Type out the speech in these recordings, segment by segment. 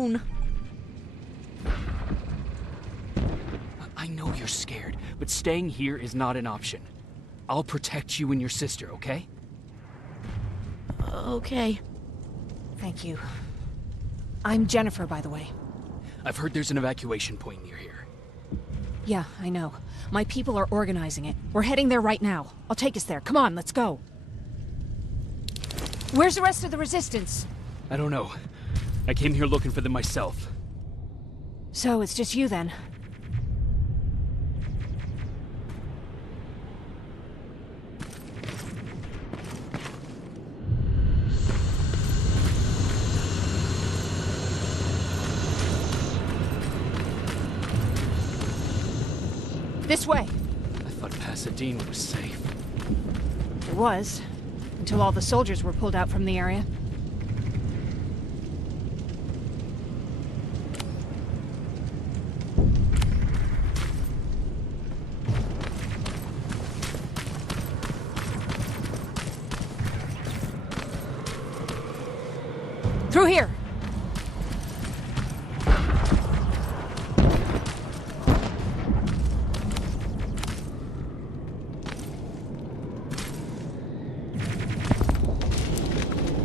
alone. I know you're scared, but staying here is not an option. I'll protect you and your sister, okay? Okay. Thank you. I'm Jennifer, by the way. I've heard there's an evacuation point near here. Yeah, I know. My people are organizing it. We're heading there right now. I'll take us there. Come on, let's go. Where's the rest of the resistance? I don't know. I came here looking for them myself. So, it's just you then? This way! I thought Pasadena was safe. It was. Until all the soldiers were pulled out from the area. Through here!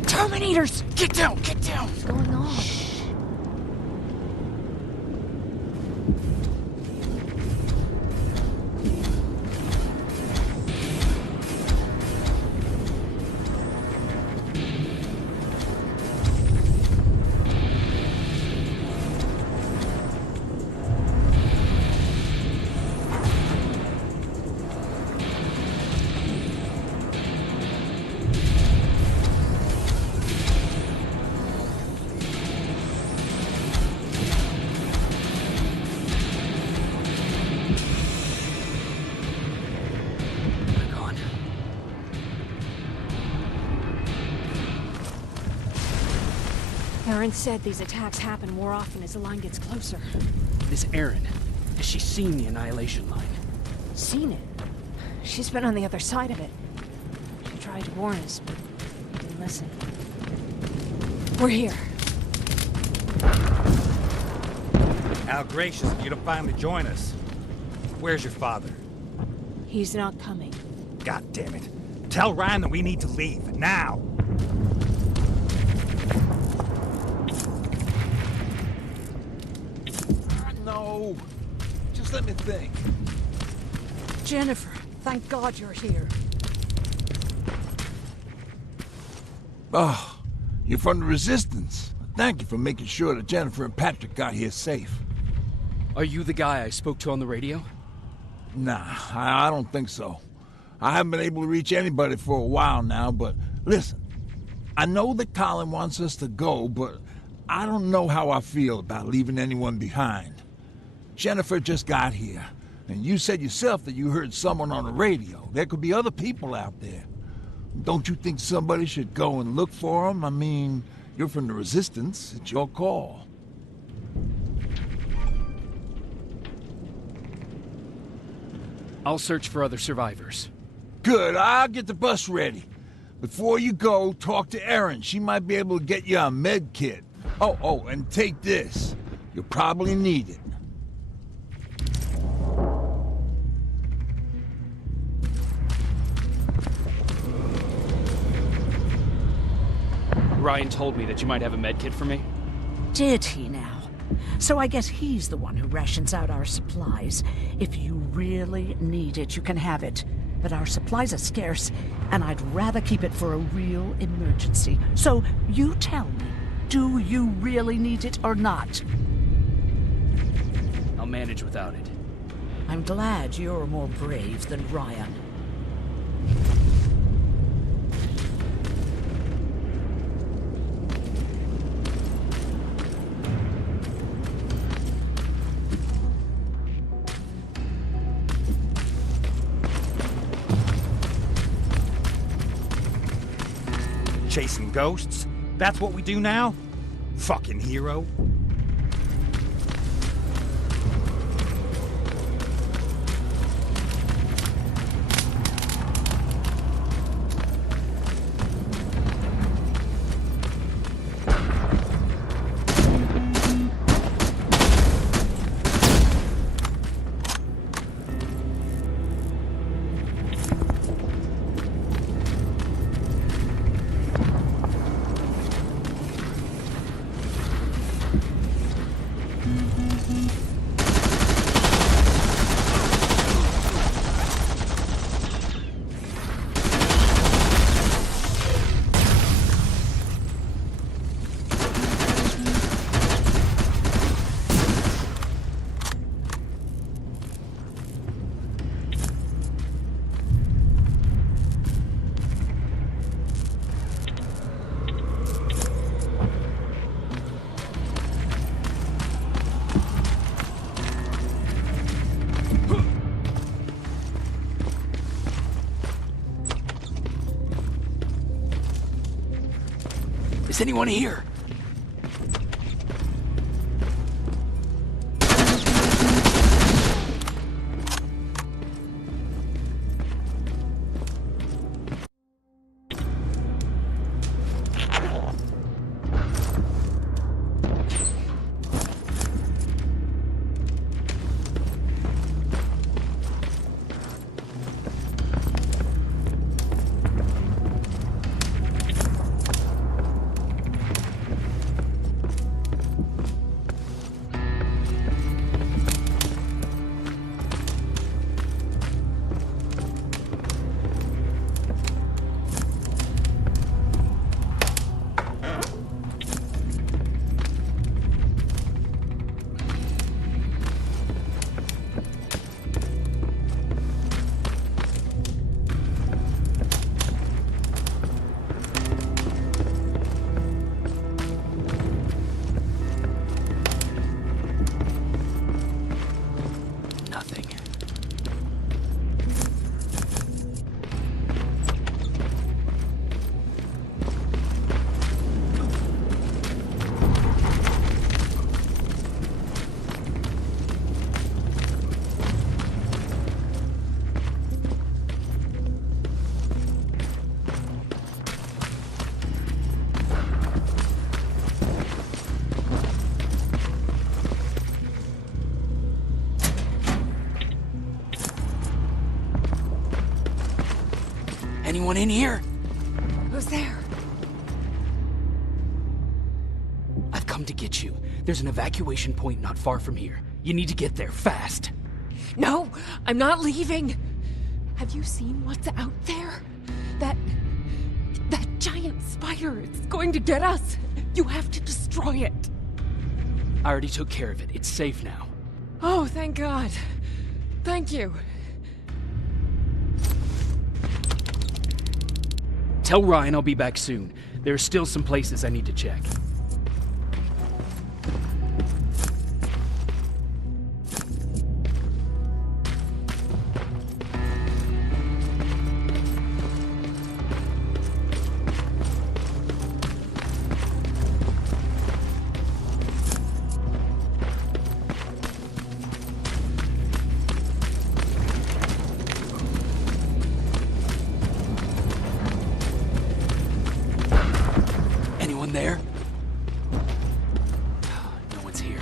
Terminators! Get down! Get down! What's going on? Aaron said these attacks happen more often as the line gets closer. This Erin, has she seen the Annihilation line? Seen it? She's been on the other side of it. She tried to warn us, but didn't listen. We're here. How gracious of you to finally join us. Where's your father? He's not coming. God damn it. Tell Ryan that we need to leave, now! No. Just let me think. Jennifer, thank God you're here. Oh, you're from the Resistance. Thank you for making sure that Jennifer and Patrick got here safe. Are you the guy I spoke to on the radio? Nah, I don't think so. I haven't been able to reach anybody for a while now, but listen. I know that Colin wants us to go, but I don't know how I feel about leaving anyone behind. Jennifer just got here, and you said yourself that you heard someone on the radio. There could be other people out there. Don't you think somebody should go and look for them? I mean, you're from the Resistance. It's your call. I'll search for other survivors. Good, I'll get the bus ready. Before you go, talk to Erin. She might be able to get you a med kit. Oh, and take this. You'll probably need it. Ryan told me that you might have a med kit for me. Did he now? So I guess he's the one who rations out our supplies. If you really need it, you can have it. But our supplies are scarce, and I'd rather keep it for a real emergency. So you tell me, do you really need it or not? I'll manage without it. I'm glad you're more brave than Ryan. Chasing ghosts? That's what we do now? Fucking hero. Is anyone here? Anyone in here? Who's there? I've come to get you. There's an evacuation point not far from here. You need to get there fast. No, I'm not leaving. Have you seen what's out there? That giant spider. It's going to get us. You have to destroy it. I already took care of it. It's safe now. Oh, thank God. Thank you. Tell Ryan I'll be back soon. There are still some places I need to check. There? No one's here.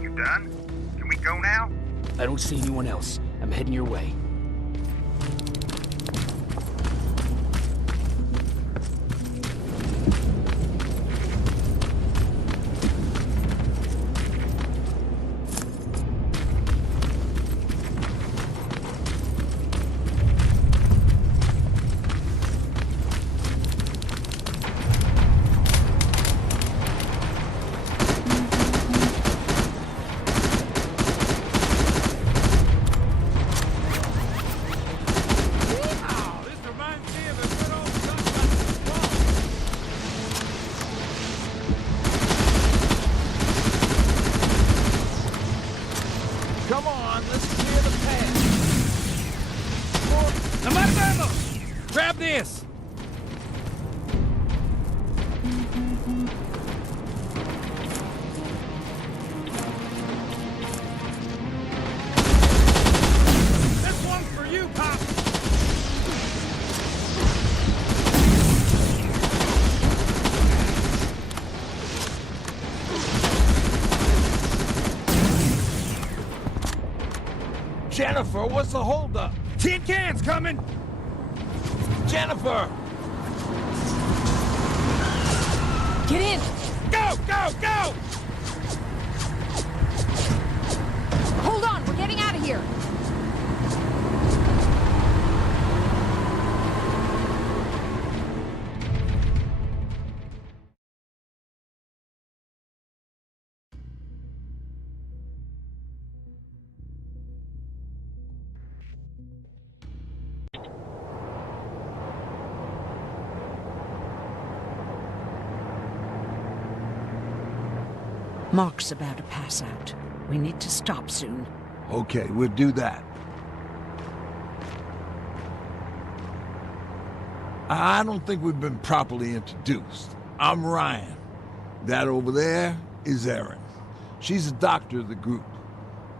You done? Can we go now? I don't see anyone else. I'm heading your way. Come on, let's clear the path. Grab this! This one's for you, Pop! Jennifer, what's the holdup? Tin cans coming! Jennifer! Get in! Go, go, go! Hold on, we're getting out of here. Mark's about to pass out. We need to stop soon. Okay, we'll do that. I don't think we've been properly introduced. I'm Ryan. That over there is Erin. She's the doctor of the group.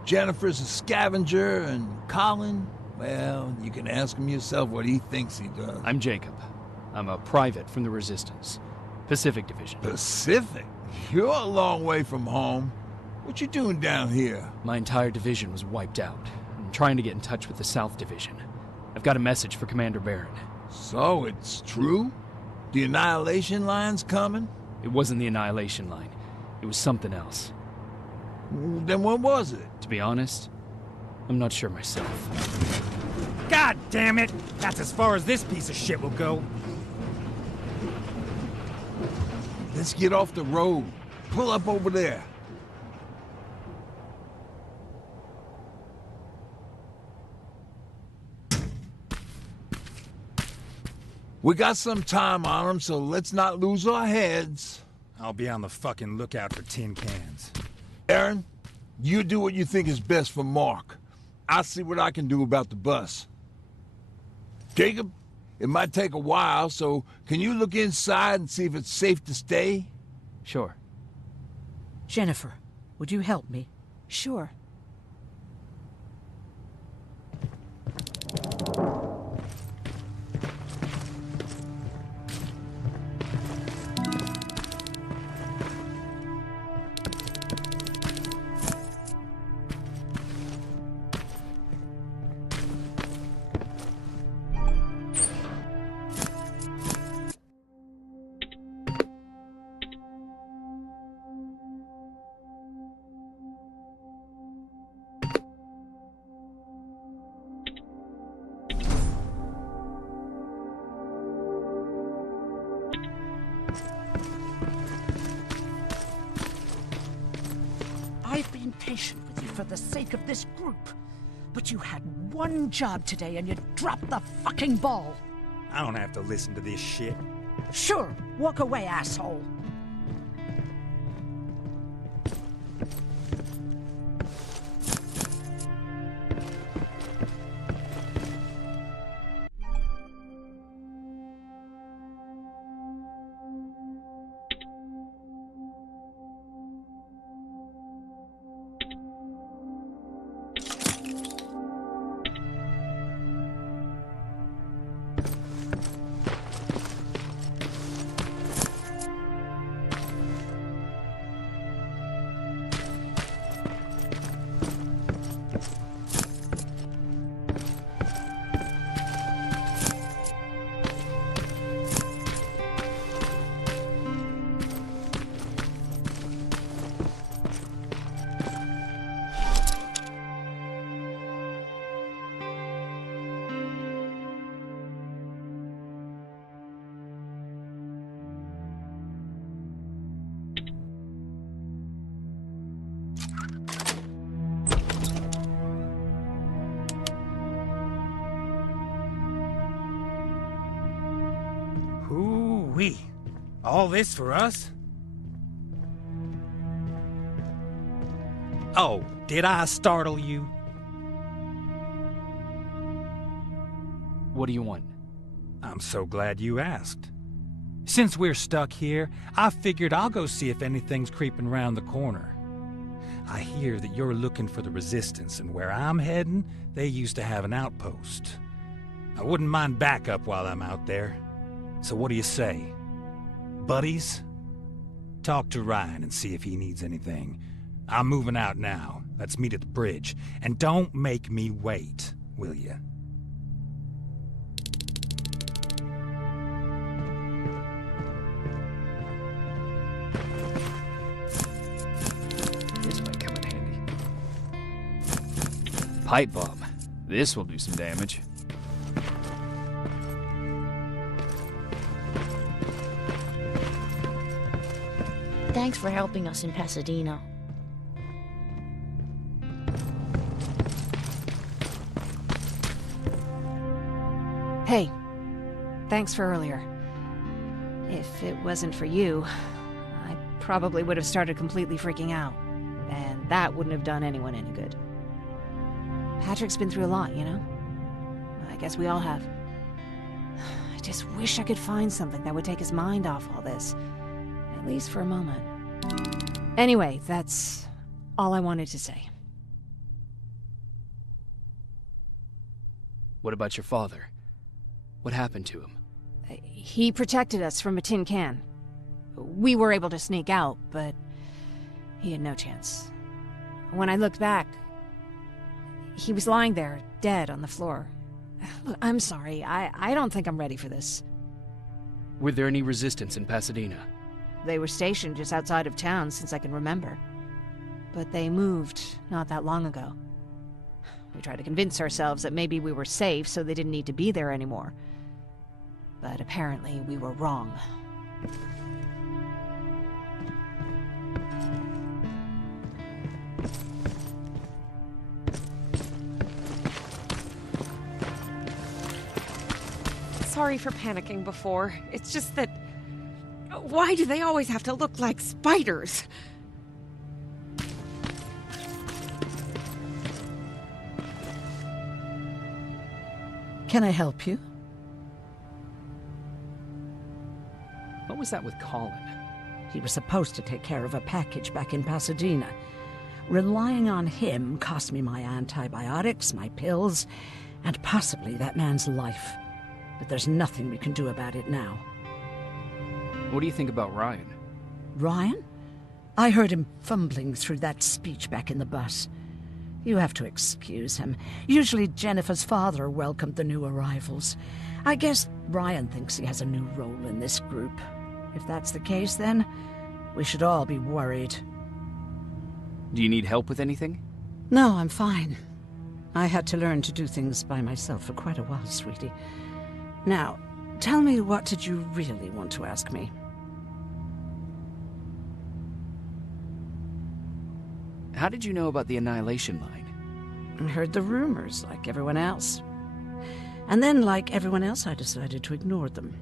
Jennifer's a scavenger, and Colin, well, you can ask him yourself what he thinks he does. I'm Jakub. I'm a private from the Resistance. Pacific Division. Pacific? You're a long way from home. What you doing down here? My entire division was wiped out. I'm trying to get in touch with the South Division. I've got a message for Commander Barron. So, it's true? The Annihilation Line's coming? It wasn't the Annihilation Line. It was something else. Then what was it? To be honest, I'm not sure myself. God damn it! That's as far as this piece of shit will go. Let's get off the road. Pull up over there. We got some time on them, so let's not lose our heads. I'll be on the fucking lookout for tin cans. Erin, you do what you think is best for Mark. I'll see what I can do about the bus. Jakub, it might take a while, so can you look inside and see if it's safe to stay? Sure. Jennifer, would you help me? Sure. I've been patient with you for the sake of this group. But you had one job today and you dropped the fucking ball. I don't have to listen to this shit. Sure, walk away, asshole. Hoo-wee. All this for us? Oh, did I startle you? What do you want? I'm so glad you asked. Since we're stuck here, I figured I'll go see if anything's creeping around the corner. I hear that you're looking for the Resistance, and where I'm heading, they used to have an outpost. I wouldn't mind backup while I'm out there. So what do you say? Buddies? Talk to Ryan and see if he needs anything. I'm moving out now. Let's meet at the bridge. And don't make me wait, will you? This might come in handy. Pipe bomb. This will do some damage. Thanks for helping us in Pasadena. Hey, thanks for earlier. If it wasn't for you, I probably would have started completely freaking out. And that wouldn't have done anyone any good. Patrick's been through a lot, you know? I guess we all have. I just wish I could find something that would take his mind off all this. At least for a moment. Anyway, that's all I wanted to say. What about your father? What happened to him? He protected us from a tin can. We were able to sneak out, but he had no chance. When I looked back, he was lying there, dead on the floor. Look, I'm sorry. I don't think I'm ready for this. Were there any resistance in Pasadena? They were stationed just outside of town since I can remember. But they moved not that long ago. We tried to convince ourselves that maybe we were safe, so they didn't need to be there anymore. But apparently we were wrong. Sorry for panicking before. It's just that... Why do they always have to look like spiders? Can I help you? What was that with Colin? He was supposed to take care of a package back in Pasadena. Relying on him cost me my antibiotics, my pills, and possibly that man's life. But there's nothing we can do about it now. What do you think about Ryan? Ryan? I heard him fumbling through that speech back in the bus. You have to excuse him. Usually Jennifer's father welcomed the new arrivals. I guess Ryan thinks he has a new role in this group. If that's the case, then we should all be worried. Do you need help with anything? No, I'm fine. I had to learn to do things by myself for quite a while, sweetie. Now, tell me, what did you really want to ask me? How did you know about the Annihilation Line? I heard the rumors, like everyone else. And then, like everyone else, I decided to ignore them.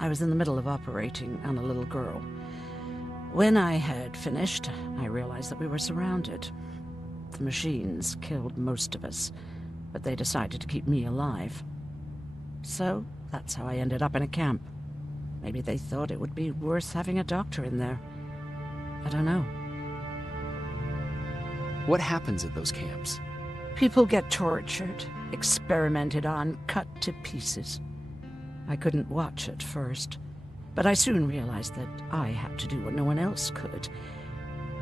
I was in the middle of operating on a little girl. When I had finished, I realized that we were surrounded. The machines killed most of us, but they decided to keep me alive. So, that's how I ended up in a camp. Maybe they thought it would be worth having a doctor in there. I don't know. What happens at those camps? People get tortured, experimented on, cut to pieces. I couldn't watch at first, but I soon realized that I had to do what no one else could.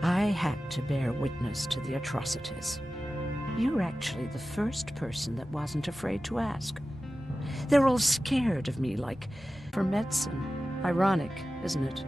I had to bear witness to the atrocities. You're actually the first person that wasn't afraid to ask. They're all scared of me, like for medicine. Ironic, isn't it?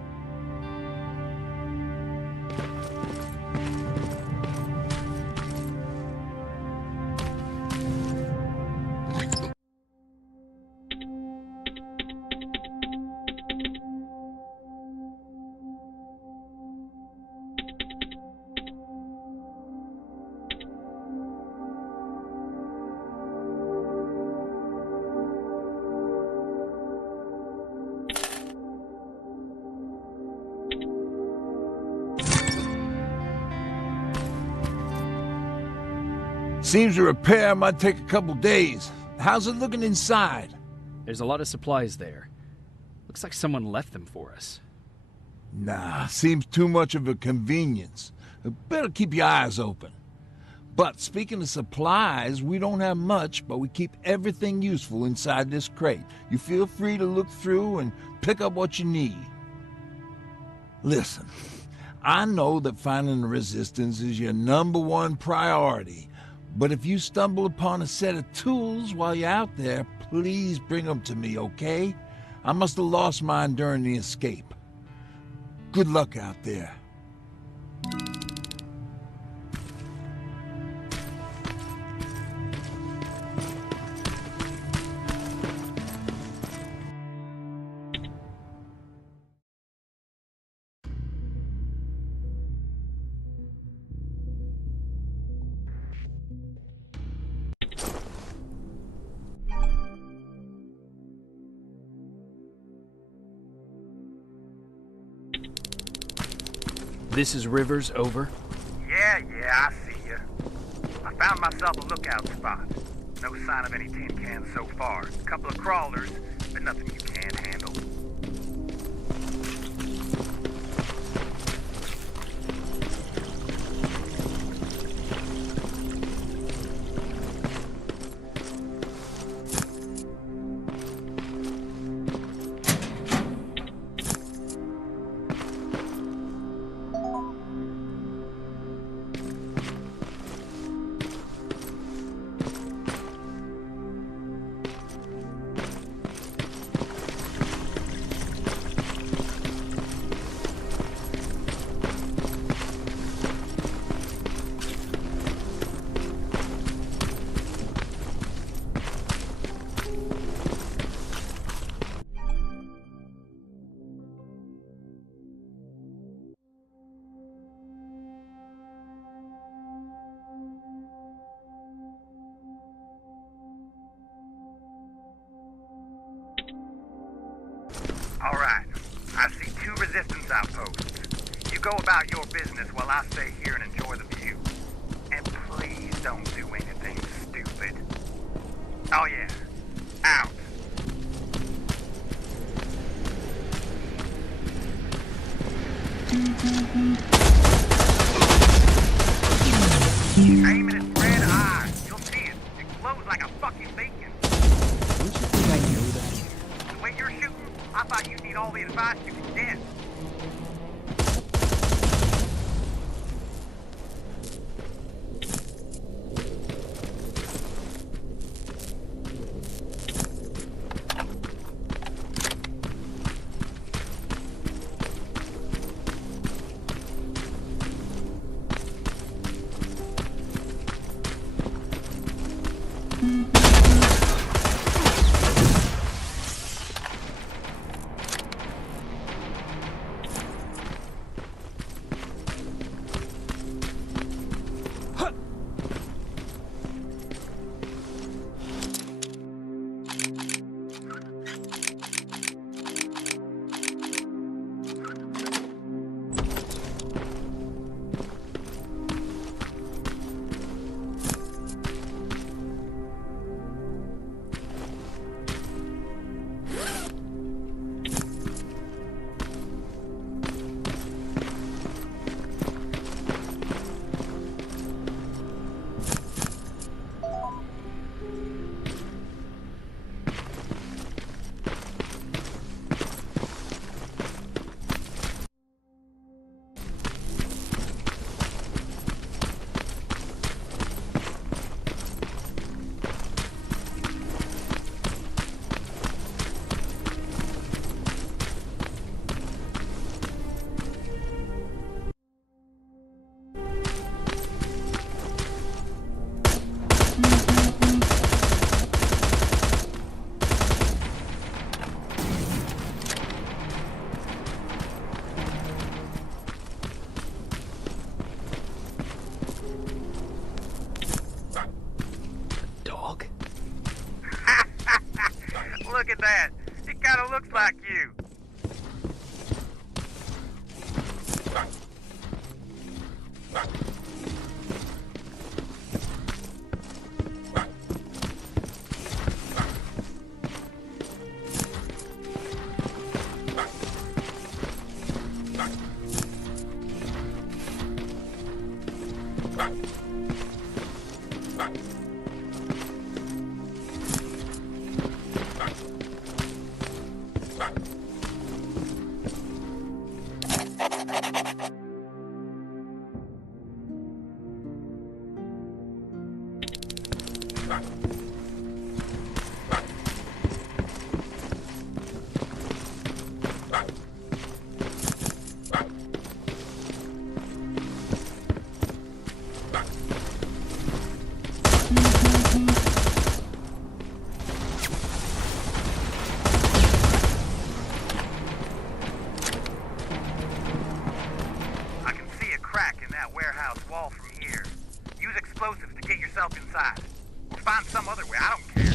Seems the repair might take a couple days. How's it looking inside? There's a lot of supplies there. Looks like someone left them for us. Nah, seems too much of a convenience. Better keep your eyes open. But speaking of supplies, we don't have much, but we keep everything useful inside this crate. You feel free to look through and pick up what you need. Listen, I know that finding the resistance is your #1 priority. But if you stumble upon a set of tools while you're out there, please bring them to me, okay? I must have lost mine during the escape. Good luck out there. This is Rivers, over. Yeah, I see you. I found myself a lookout spot. No sign of any tin cans so far. A couple of crawlers, but nothing you can't handle. All right, I see 2 resistance outposts. You go about your business while I stay here and enjoy the view. And please don't do anything stupid. Oh yeah, out. Aim at its red eye. You'll see it. It glows like a fucking beacon. Don't you think I know that? The way you're shooting, I thought you'd need all the advice you could get. Look at that. It kind of looks like you. Inside. Or find some other way, I don't care.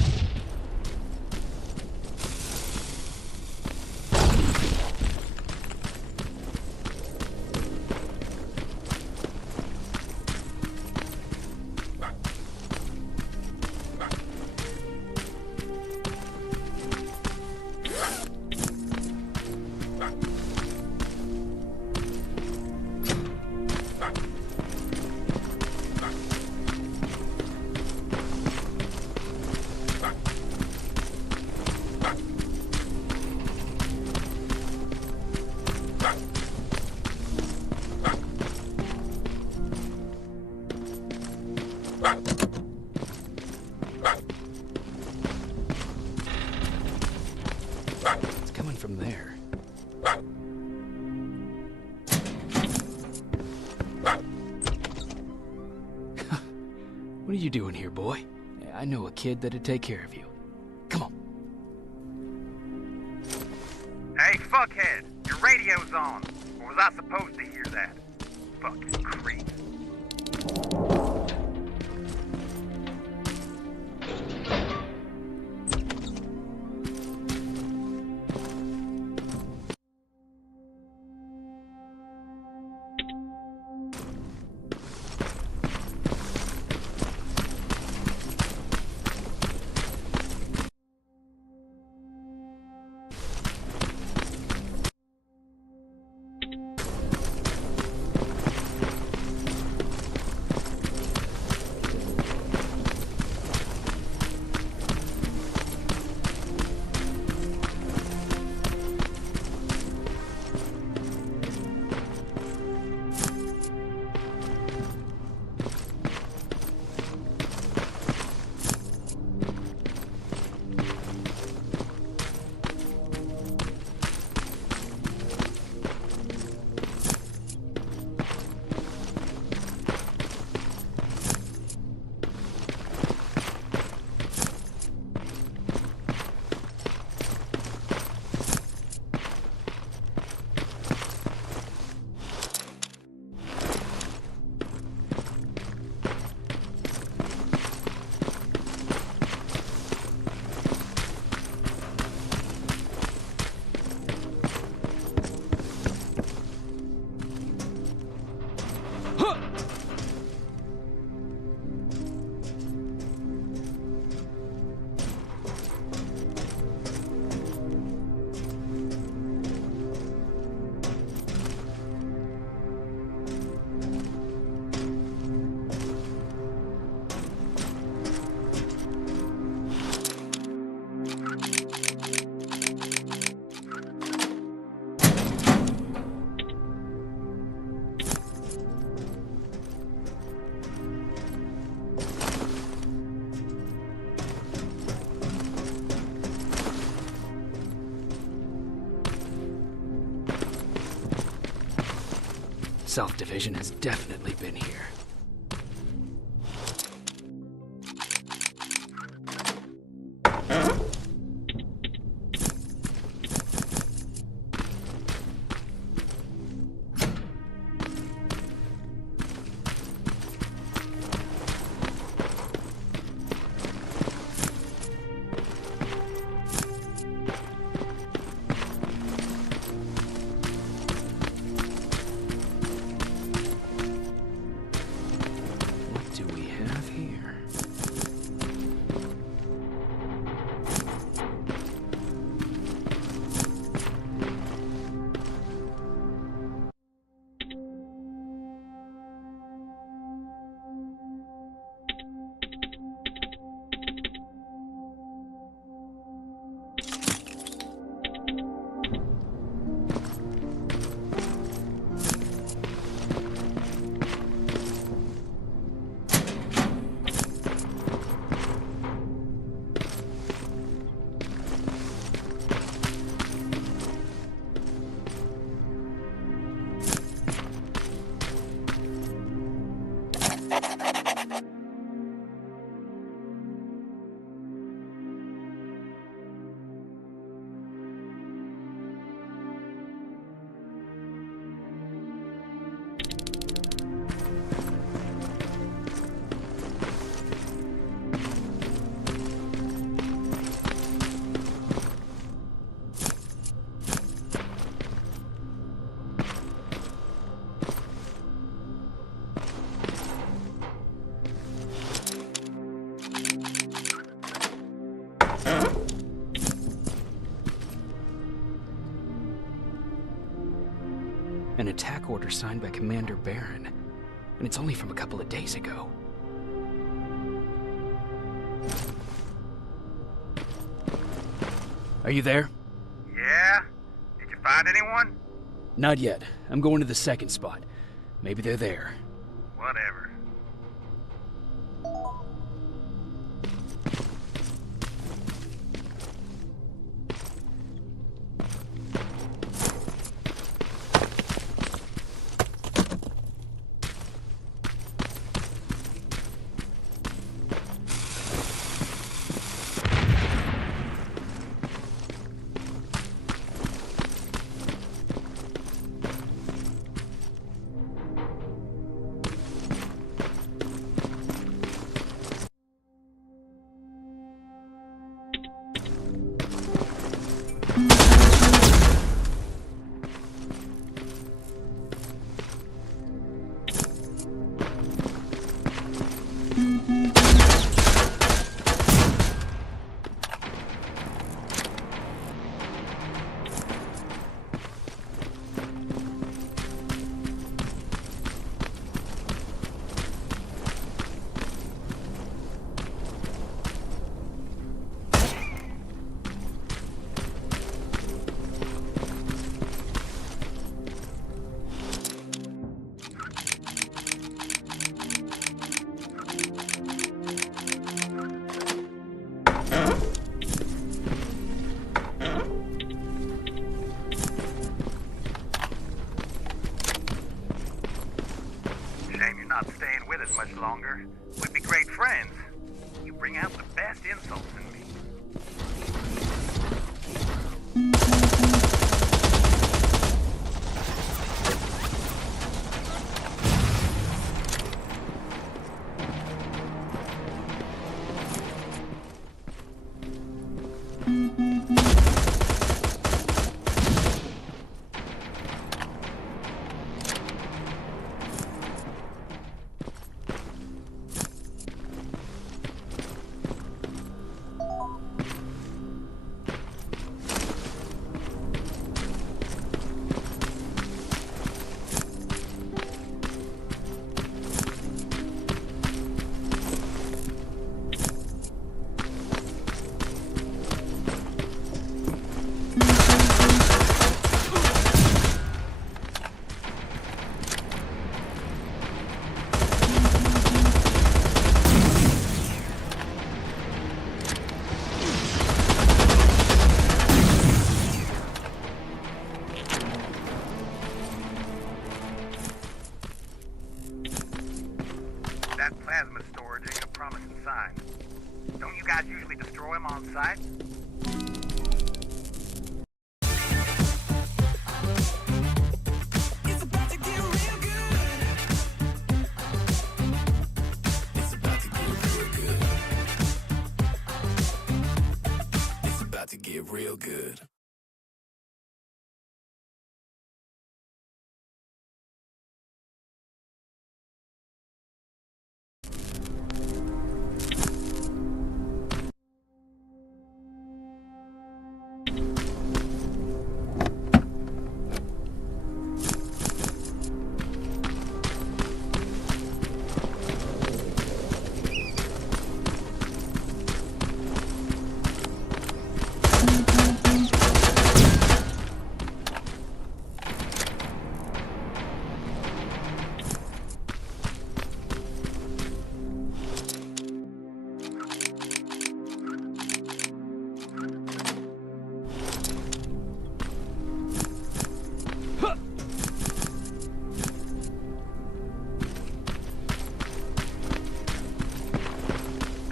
What are you doing here, boy? I know a kid that'd take care of you. Come on. Hey, fuckhead! Your radio's on! Or was I supposed to hear that? Fucking creep. South Division has definitely been here. An attack order signed by Commander Barron, and it's only from a couple of days ago. Are you there? Yeah? Did you find anyone? Not yet. I'm going to the second spot. Maybe they're there. Whatever. not staying with us much longer. We'd be great friends. You bring out the best insults in me. That plasma storage ain't a promising sign. Don't you guys usually destroy them on sight? It's about to get real good. It's about to get real good. It's about to get real good.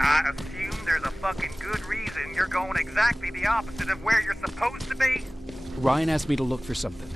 I assume there's a fucking good reason you're going exactly the opposite of where you're supposed to be? Ryan asked me to look for something.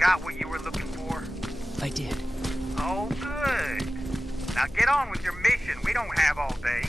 got what you were looking for? I did. Oh, good. Now get on with your mission. We don't have all day.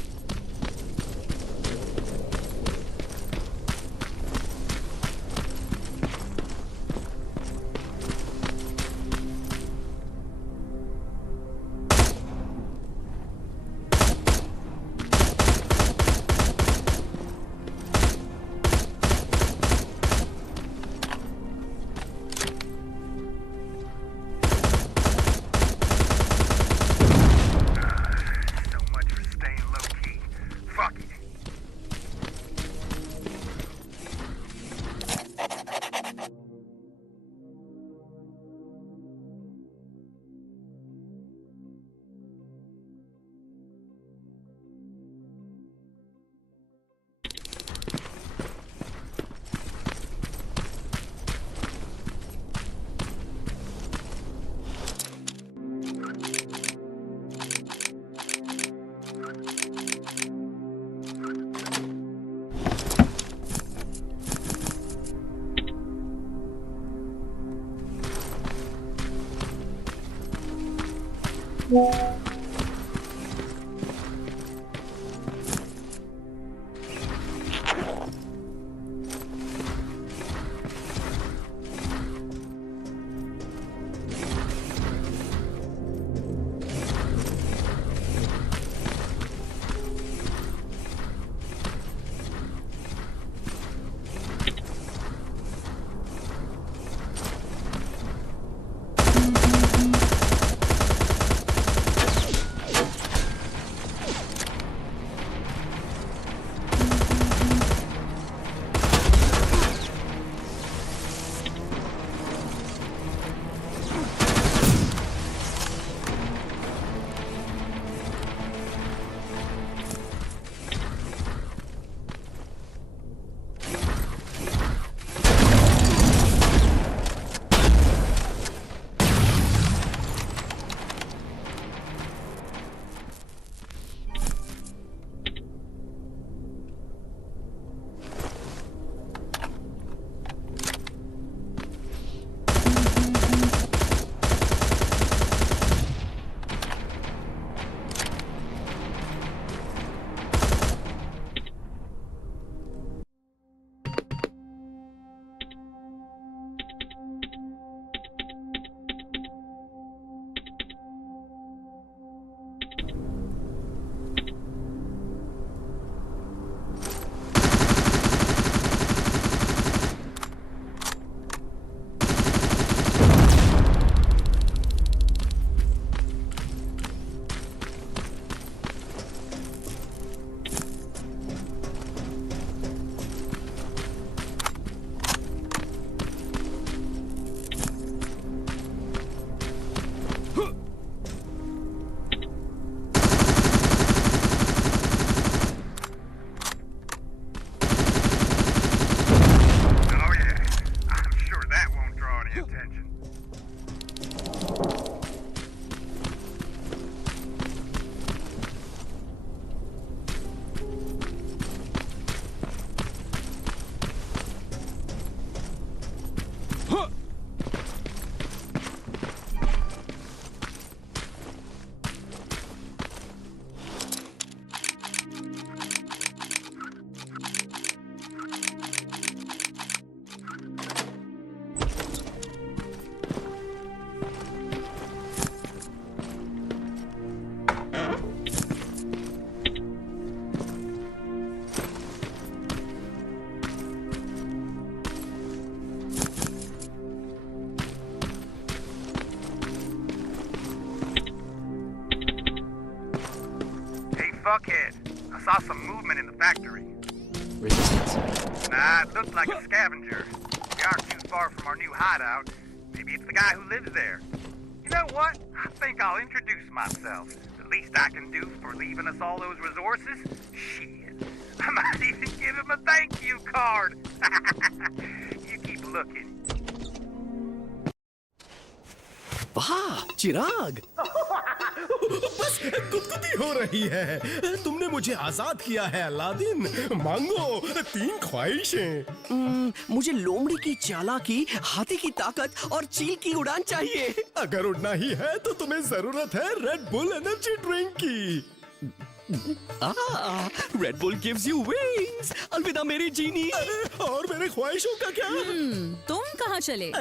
Fuckhead, I saw some movement in the factory. Resistance? Nah, it looked like a scavenger. We aren't too far from our new hideout. Maybe it's the guy who lives there. You know what? I think I'll introduce myself. The least I can do for leaving us all those resources? Shit. I might even give him a thank you card. You keep looking. वाह चिराग बस गुदगुदी हो रही है। तुमने मुझे आजाद किया है अलादीन, मांगो 3 ख्वाहिशें। मुझे लोमड़ी की चालाकी, हाथी की ताकत और चील की उड़ान चाहिए। अगर उड़ना ही है तो तुम्हें जरूरत है रेड बुल एनर्जी ड्रिंक की। Red bull gives you wings. अलविदा मेरी जीनी। और मेरे ख्वाहिशों का क्या? तुम कहाँ चले?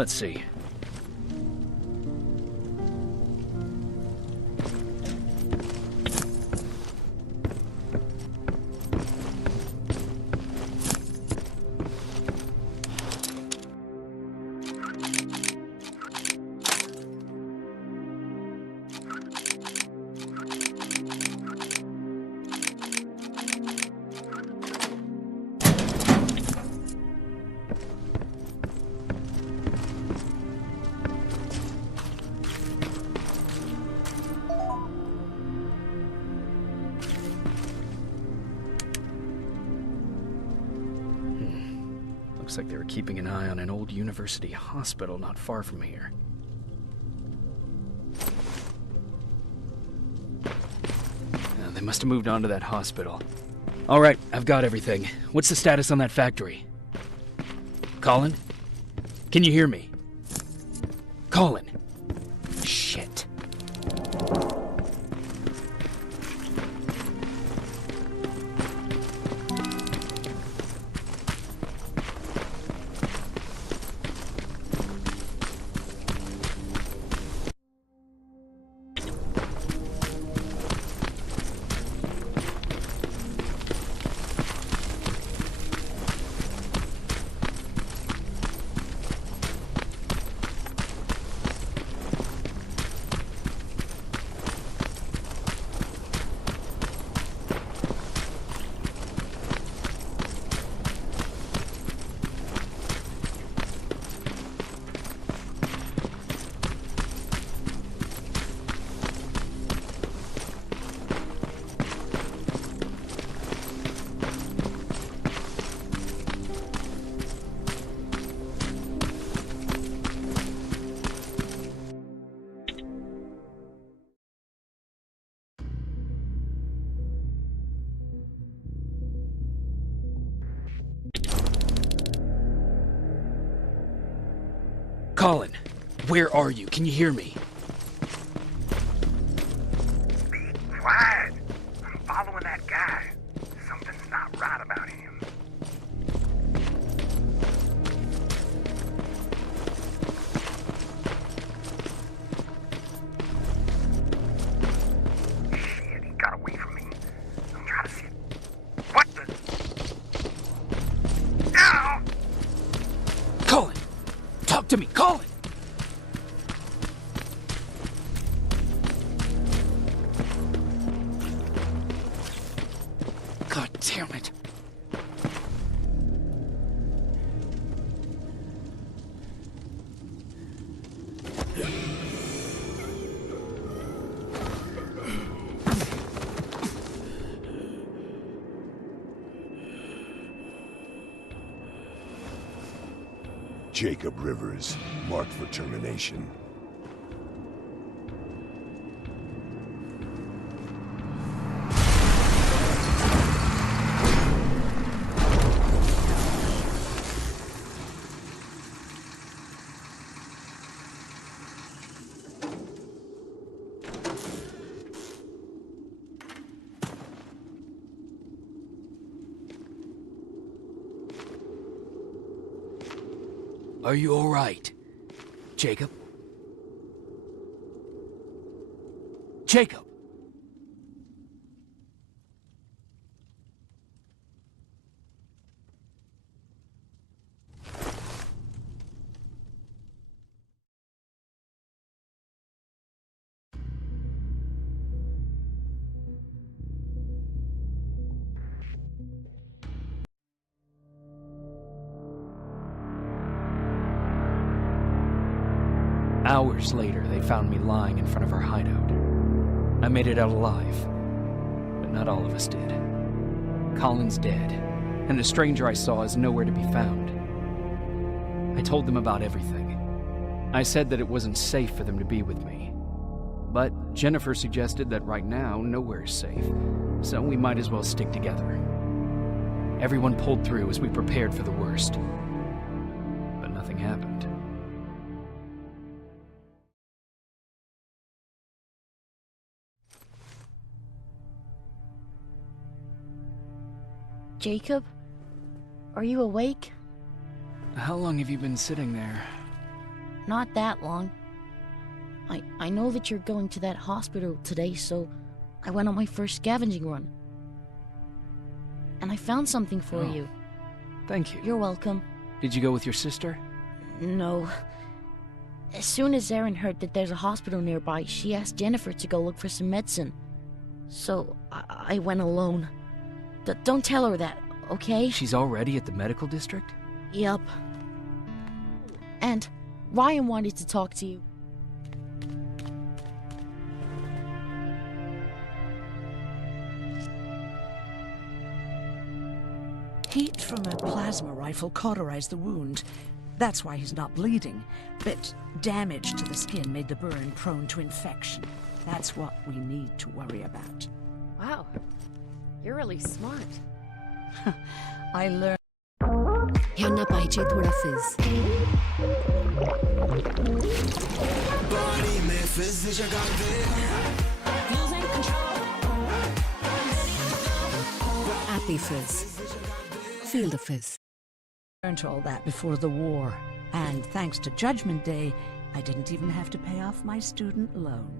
Let's see. Looks like they were keeping an eye on an old university hospital not far from here. They must have moved on to that hospital. All right, I've got everything. What's the status on that factory? Colin? Can you hear me? Colin? Shit. Colin, where are you? Can you hear me? Be quiet. I'm following that guy. Something's not right about him. Shit, he got away from me. I'm trying to see it. What the? Ow! Colin! Talk to me, Colin! God damn it. Jacob Rivers, marked for termination. Are you all right, Jacob? Jacob! Hours later, they found me lying in front of our hideout. I made it out alive, but not all of us did. Colin's dead, and the stranger I saw is nowhere to be found. I told them about everything. I said that it wasn't safe for them to be with me. But Jennifer suggested that right now, nowhere is safe, so we might as well stick together. Everyone pulled through as we prepared for the worst. But nothing happened. Jacob? Are you awake? How long have you been sitting there? Not that long. I know that you're going to that hospital today, so I went on my first scavenging run. And I found something for you. Thank you. You're welcome. Did you go with your sister? No. As soon as Erin heard that there's a hospital nearby, she asked Jennifer to go look for some medicine. So I went alone. Don't tell her that, okay? She's already at the medical district? Yup. And Ryan wanted to talk to you. Heat from a plasma rifle cauterized the wound. That's why he's not bleeding. But damage to the skin made the burn prone to infection. That's what we need to worry about. Wow. You're really smart. I learned... ह्यांना पाहिजे थोडा फिज. Happy fizz. Feel the fizz. Learned all that before the war. And thanks to Judgment Day, I didn't even have to pay off my student loan.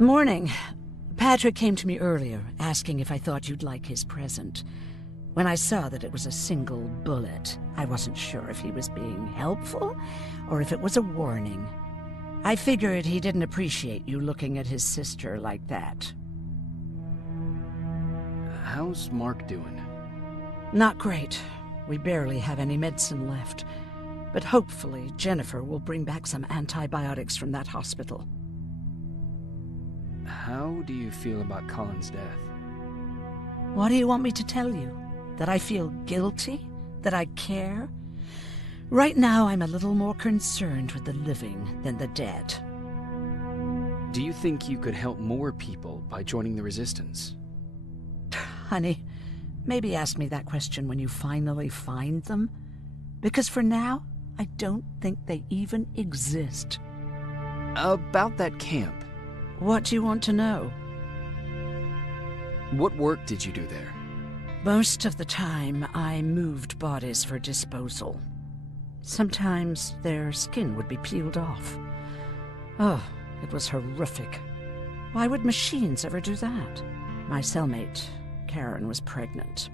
Morning. Patrick came to me earlier, asking if I thought you'd like his present. When I saw that it was a single bullet, I wasn't sure if he was being helpful or if it was a warning. I figured he didn't appreciate you looking at his sister like that. How's Mark doing? Not great. We barely have any medicine left. But hopefully Jennifer will bring back some antibiotics from that hospital. How do you feel about Colin's death? What do you want me to tell you? That I feel guilty? That I care? Right now, I'm a little more concerned with the living than the dead. Do you think you could help more people by joining the Resistance? Honey, maybe ask me that question when you finally find them. Because for now, I don't think they even exist. About that camp. What do you want to know? What work did you do there? Most of the time, I moved bodies for disposal. Sometimes their skin would be peeled off. Oh, it was horrific. Why would machines ever do that? My cellmate, Karen, was pregnant.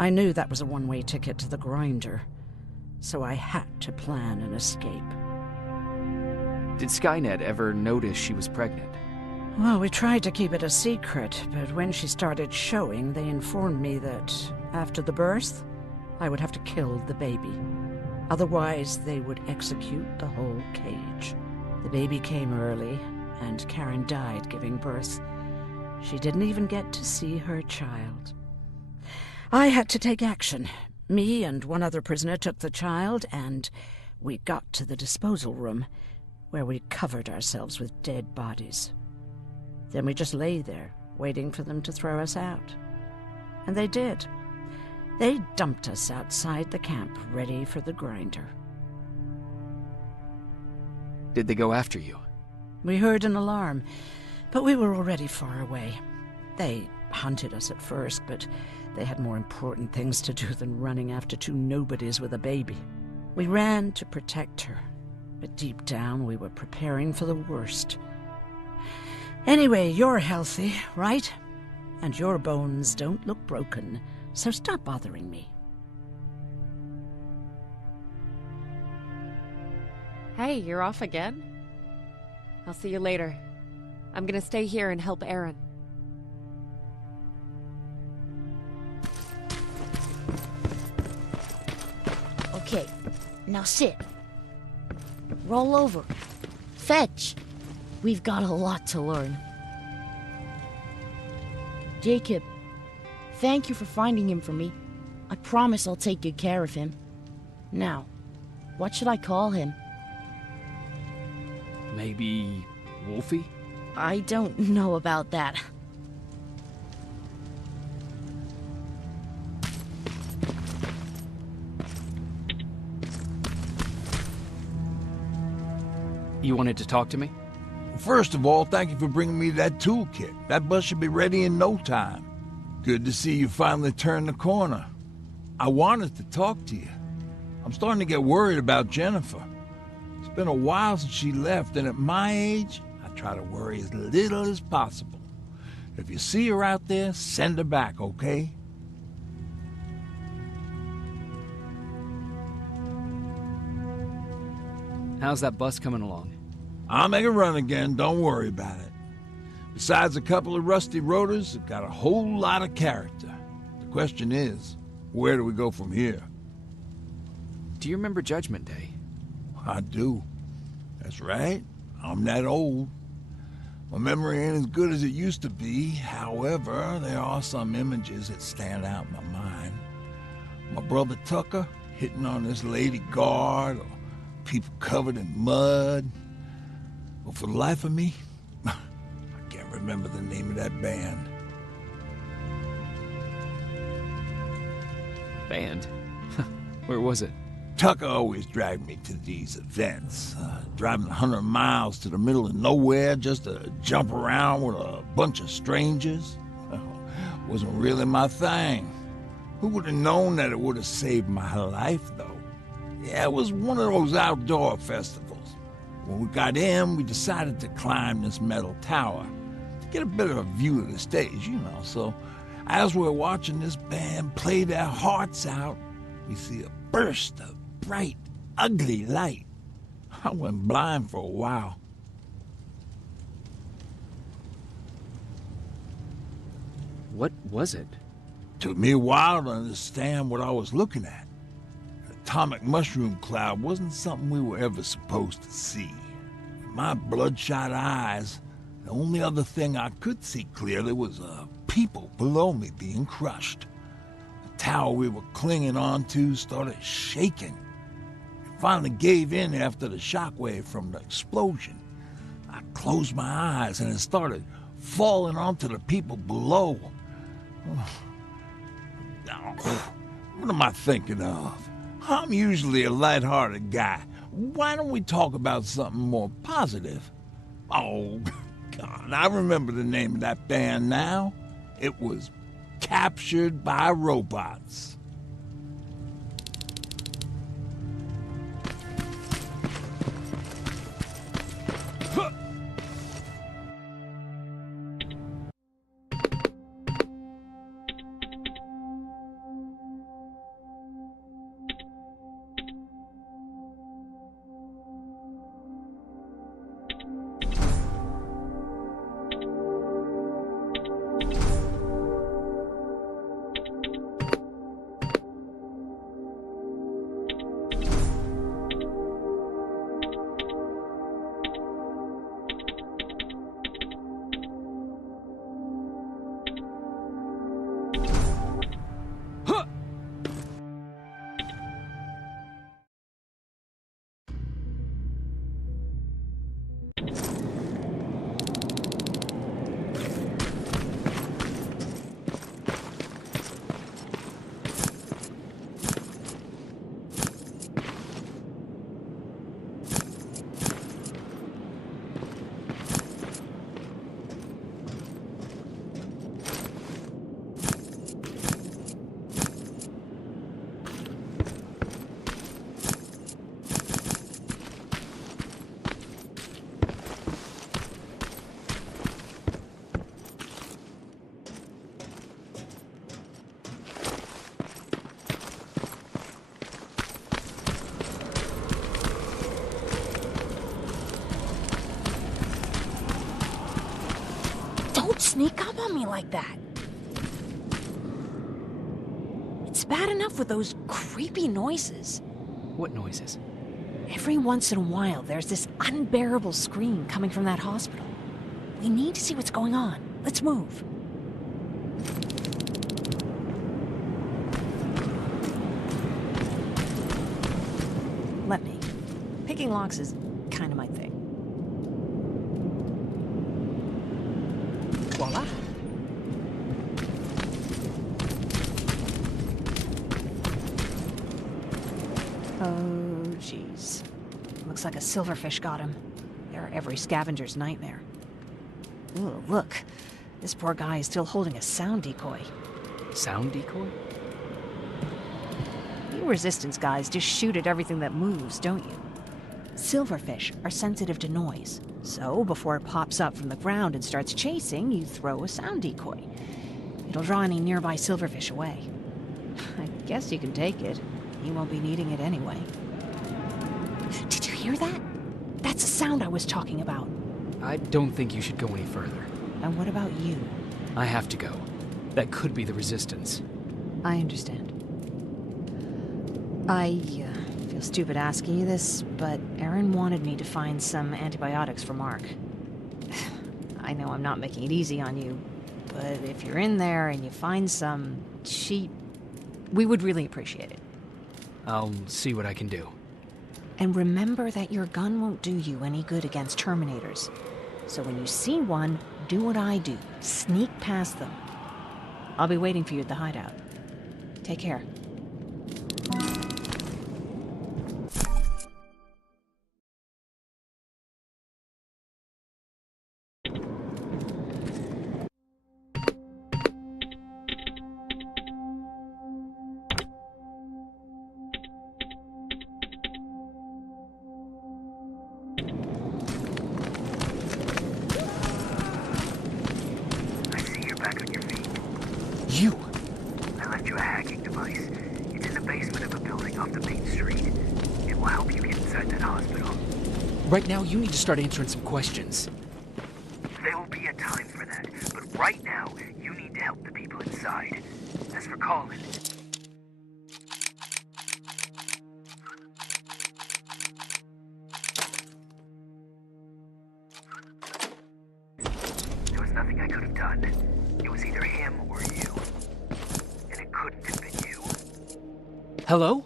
I knew that was a one-way ticket to the grinder, so I had to plan an escape. Did Skynet ever notice she was pregnant? Well, we tried to keep it a secret, but when she started showing, they informed me that after the birth, I would have to kill the baby. Otherwise, they would execute the whole cage. The baby came early, and Karen died giving birth. She didn't even get to see her child. I had to take action. Me and one other prisoner took the child, and we got to the disposal room, where we covered ourselves with dead bodies. Then we just lay there, waiting for them to throw us out. And they did. They dumped us outside the camp, ready for the grinder. Did they go after you? We heard an alarm, but we were already far away. They hunted us at first, but they had more important things to do than running after two nobodies with a baby. We ran to protect her, but deep down we were preparing for the worst. Anyway, you're healthy, right? And your bones don't look broken, so stop bothering me. Hey, you're off again? I'll see you later. I'm gonna stay here and help Aaron. Okay, now sit. Roll over. Fetch. We've got a lot to learn. Jacob, thank you for finding him for me. I promise I'll take good care of him. Now, what should I call him? Maybe Wolfie? I don't know about that. You wanted to talk to me? First of all, thank you for bringing me that toolkit. That bus should be ready in no time. Good to see you finally turned the corner. I wanted to talk to you. I'm starting to get worried about Jennifer. It's been a while since she left, and at my age, I try to worry as little as possible. If you see her out there, send her back, okay? How's that bus coming along? I'll make a run again, don't worry about it. Besides a couple of rusty rotors, it's got a whole lot of character. The question is, where do we go from here? Do you remember Judgment Day? I do. That's right. I'm that old. My memory ain't as good as it used to be. However, there are some images that stand out in my mind. My brother Tucker hitting on this lady guard, or people covered in mud. But for the life of me, I can't remember the name of that band. Band? Where was it? Tucker always dragged me to these events, driving 100 miles to the middle of nowhere just to jump around with a bunch of strangers. Wasn't really my thing. Who would have known that it would have saved my life, though? Yeah, it was one of those outdoor festivals. When we got in, we decided to climb this metal tower to get a bit of a view of the stage, you know. So as we're watching this band play their hearts out, we see a burst of bright, ugly light. I went blind for a while. What was it? Took me a while to understand what I was looking at. An atomic mushroom cloud wasn't something we were ever supposed to see. In my bloodshot eyes, the only other thing I could see clearly was people below me being crushed. The tower we were clinging onto started shaking. It finally gave in after the shockwave from the explosion. I closed my eyes and it started falling onto the people below. What am I thinking of? I'm usually a lighthearted guy. Why don't we talk about something more positive? Oh, God, I remember the name of that band now. It was Captured by Robots. Don't sneak up on me like that. It's bad enough with those creepy noises. What noises? Every once in a while, there's this unbearable scream coming from that hospital. We need to see what's going on. Let's move. Let me. Picking locks is kind of my thing. Voila. Oh, jeez. Looks like a silverfish got him. They're every scavenger's nightmare. Ooh, look. This poor guy is still holding a sound decoy. Sound decoy? You resistance guys just shoot at everything that moves, don't you? Silverfish are sensitive to noise. So, before it pops up from the ground and starts chasing, you throw a sound decoy. It'll draw any nearby silverfish away. I guess you can take it. You won't be needing it anyway. Did you hear that? That's the sound I was talking about. I don't think you should go any further. And what about you? I have to go. That could be the resistance. I understand. I feel stupid asking you this, but Erin wanted me to find some antibiotics for Mark. I know I'm not making it easy on you, but if you're in there and you find some, we would really appreciate it. I'll see what I can do. And remember that your gun won't do you any good against Terminators. So when you see one, do what I do. Sneak past them. I'll be waiting for you at the hideout. Take care. You! I left you a hacking device. It's in the basement of a building off the main street. It will help you get inside that hospital. Right now, you need to start answering some questions. There will be a time for that, but right now, you need to help the people inside. As for Colin... There was nothing I could have done. It was either him or you. And it couldn't have been you. Hello?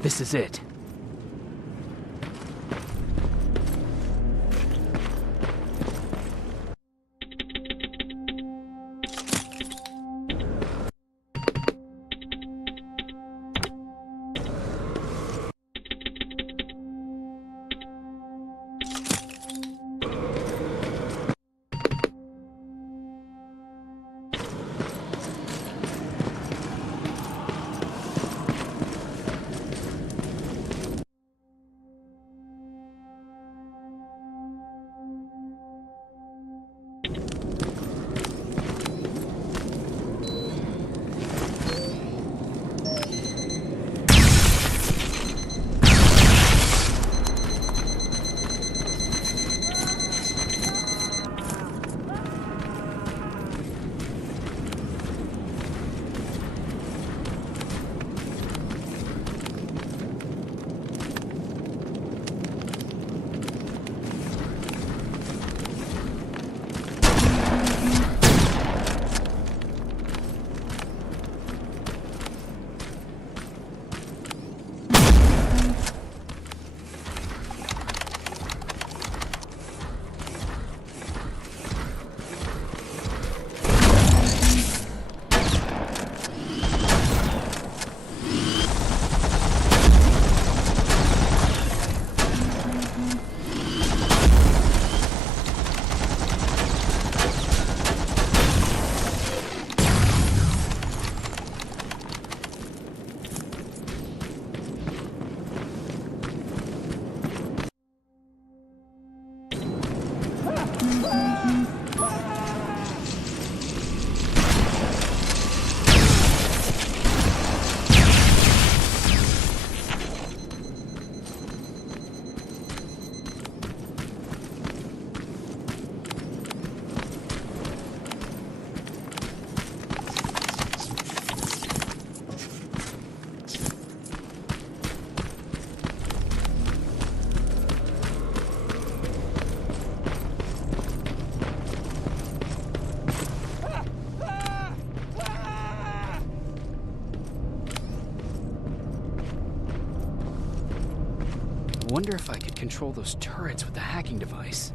This is it. Wonder if I could control those turrets with the hacking device.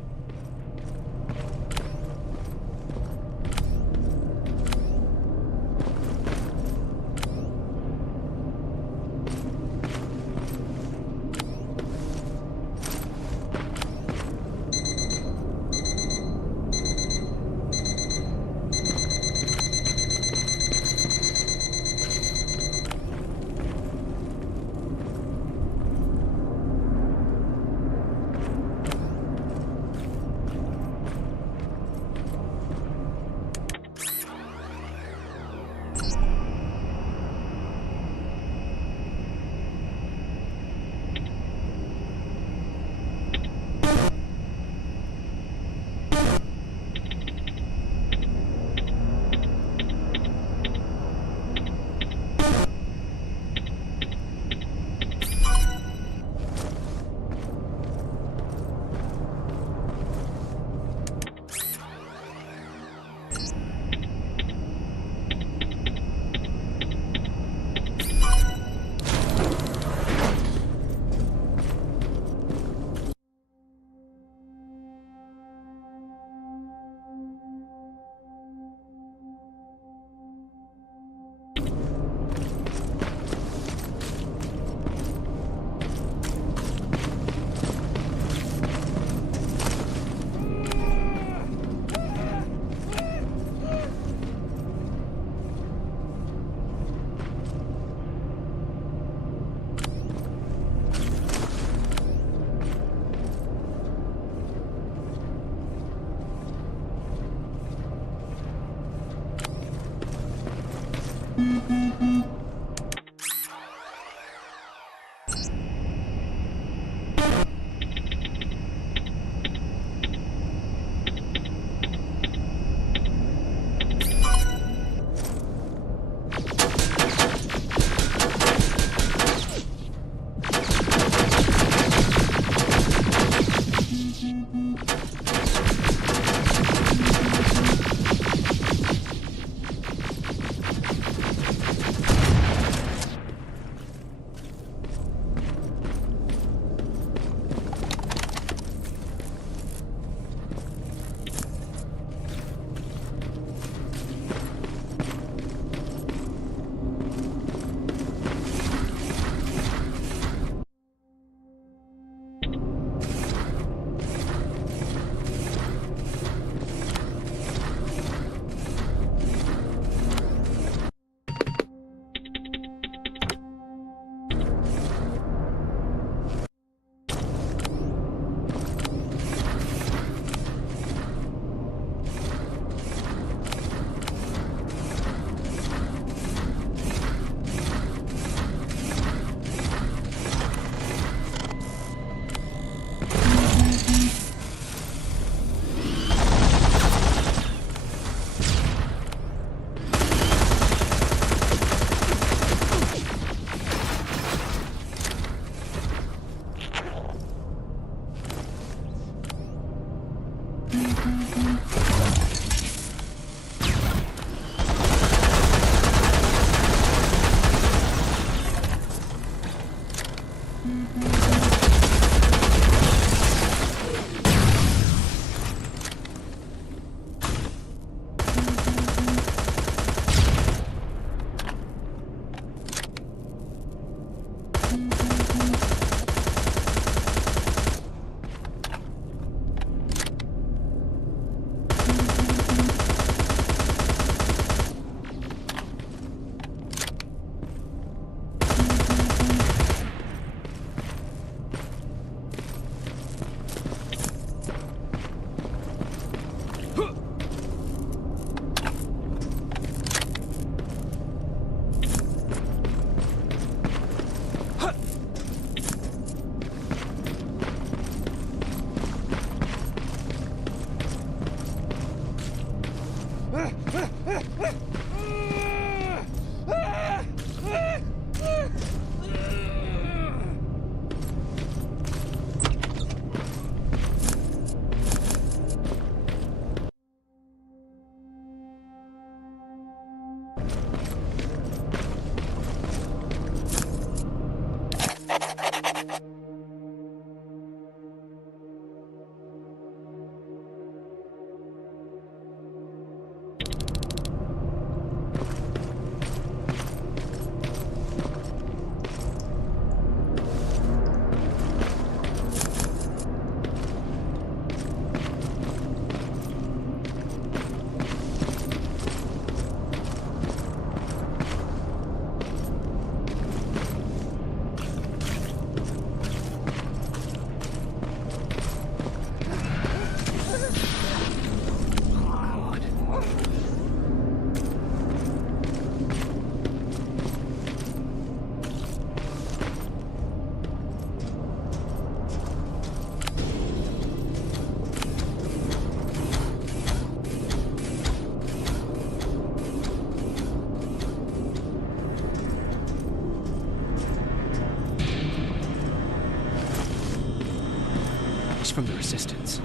From the Resistance.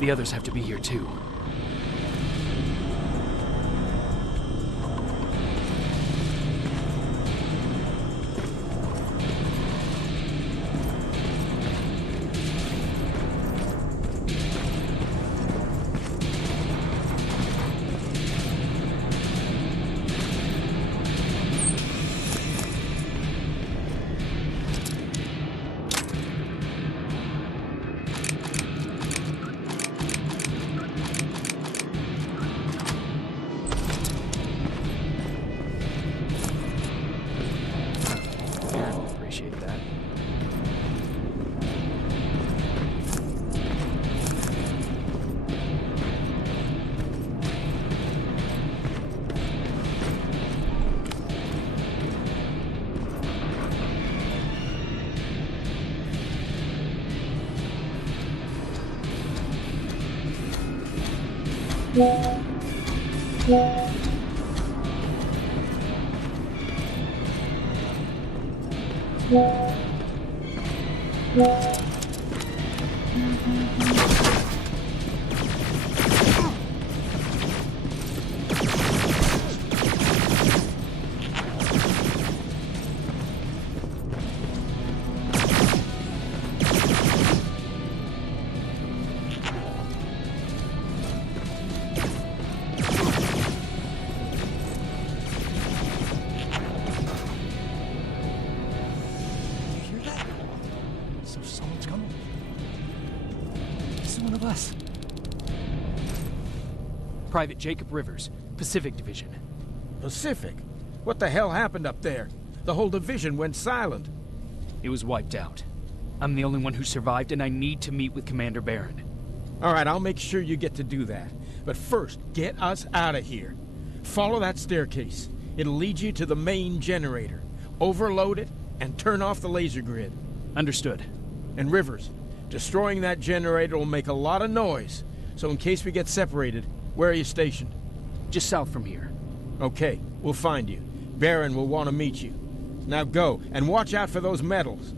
The others have to be here too. Private Jakub Rivers, Pacific Division. Pacific? What the hell happened up there? The whole division went silent. It was wiped out. I'm the only one who survived, and I need to meet with Commander Barron. All right, I'll make sure you get to do that. But first, get us out of here. Follow that staircase. It'll lead you to the main generator. Overload it, and turn off the laser grid. Understood. And Rivers, destroying that generator will make a lot of noise. So in case we get separated, where are you stationed? Just south from here. Okay, we'll find you. Barron will want to meet you. Now go, and watch out for those medals.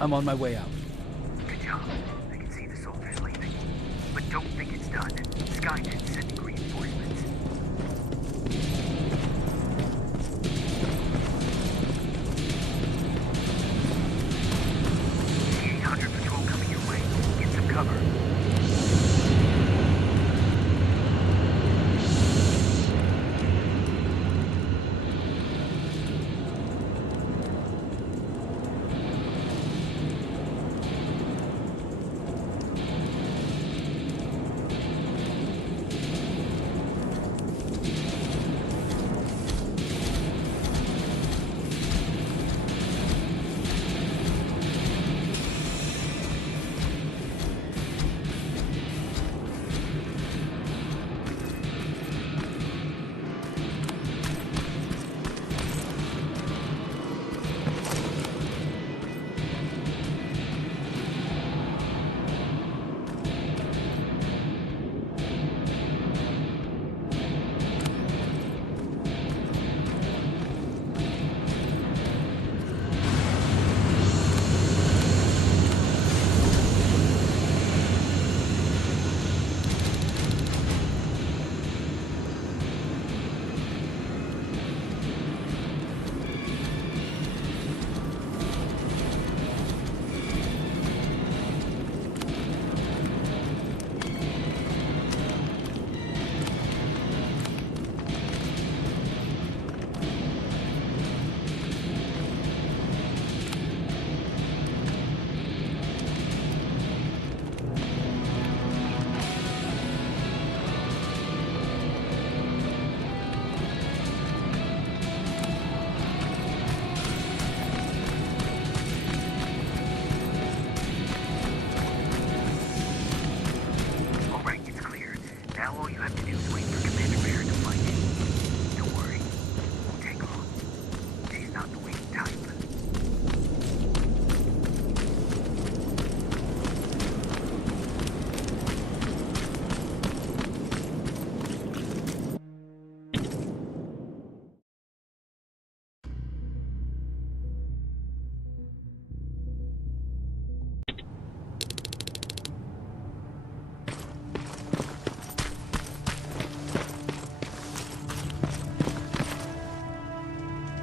I'm on my way out. Good job. I can see the soldiers leaving. But don't think it's done. Skynet's sending reinforcements. 800 patrol coming your way. Get some cover.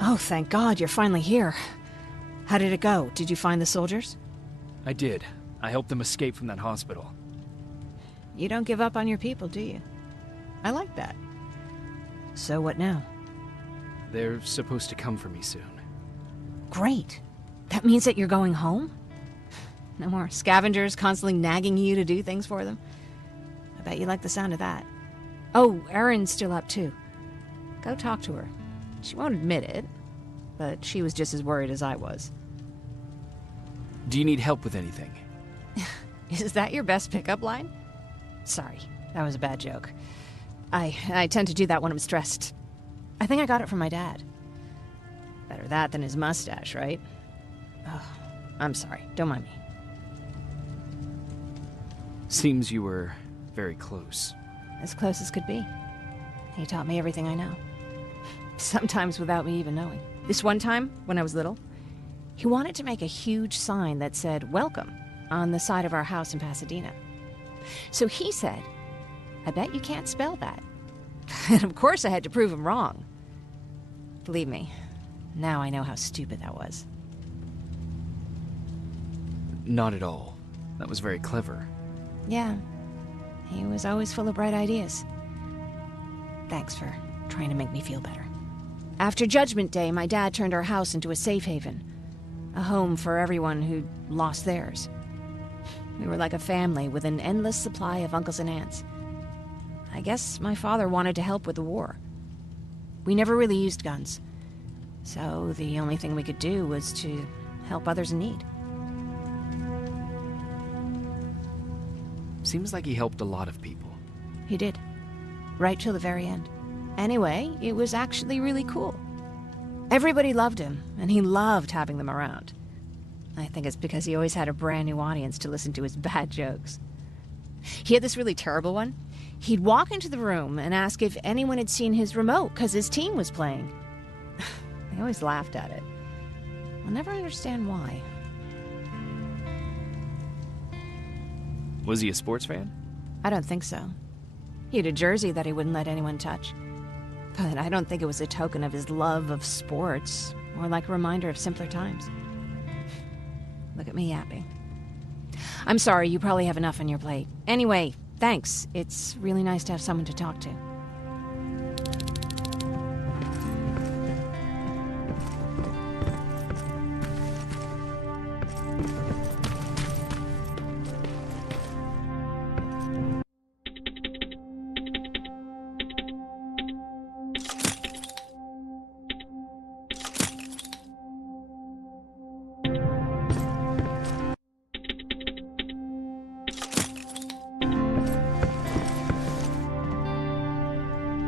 Oh, thank God, you're finally here. How did it go? Did you find the soldiers? I did. I helped them escape from that hospital. You don't give up on your people, do you? I like that. So what now? They're supposed to come for me soon. Great. That means that you're going home? No more scavengers constantly nagging you to do things for them? I bet you like the sound of that. Oh, Erin's still up too. Go talk to her. She won't admit it, but she was just as worried as I was. Do you need help with anything? Is that your best pickup line? Sorry, that was a bad joke. I tend to do that when I'm stressed. I think I got it from my dad. Better that than his mustache, right? Oh, I'm sorry. Don't mind me. Seems you were very close. As close as could be. He taught me everything I know. Sometimes without me even knowing. This one time, when I was little, he wanted to make a huge sign that said, "Welcome," on the side of our house in Pasadena. So he said, "I bet you can't spell that." And of course I had to prove him wrong. Believe me, now I know how stupid that was. Not at all. That was very clever. Yeah, he was always full of bright ideas. Thanks for trying to make me feel better. After Judgment Day, my dad turned our house into a safe haven. A home for everyone who'd lost theirs. We were like a family with an endless supply of uncles and aunts. I guess my father wanted to help with the war. We never really used guns. So the only thing we could do was to help others in need. Seems like he helped a lot of people. He did. Right till the very end. Anyway, it was actually really cool. Everybody loved him, and he loved having them around. I think it's because he always had a brand new audience to listen to his bad jokes. He had this really terrible one. He'd walk into the room and ask if anyone had seen his remote because his team was playing. They always laughed at it. I'll never understand why. Was he a sports fan? I don't think so. He had a jersey that he wouldn't let anyone touch. But I don't think it was a token of his love of sports, or like a reminder of simpler times. Look at me yapping. I'm sorry, you probably have enough on your plate. Anyway, thanks. It's really nice to have someone to talk to.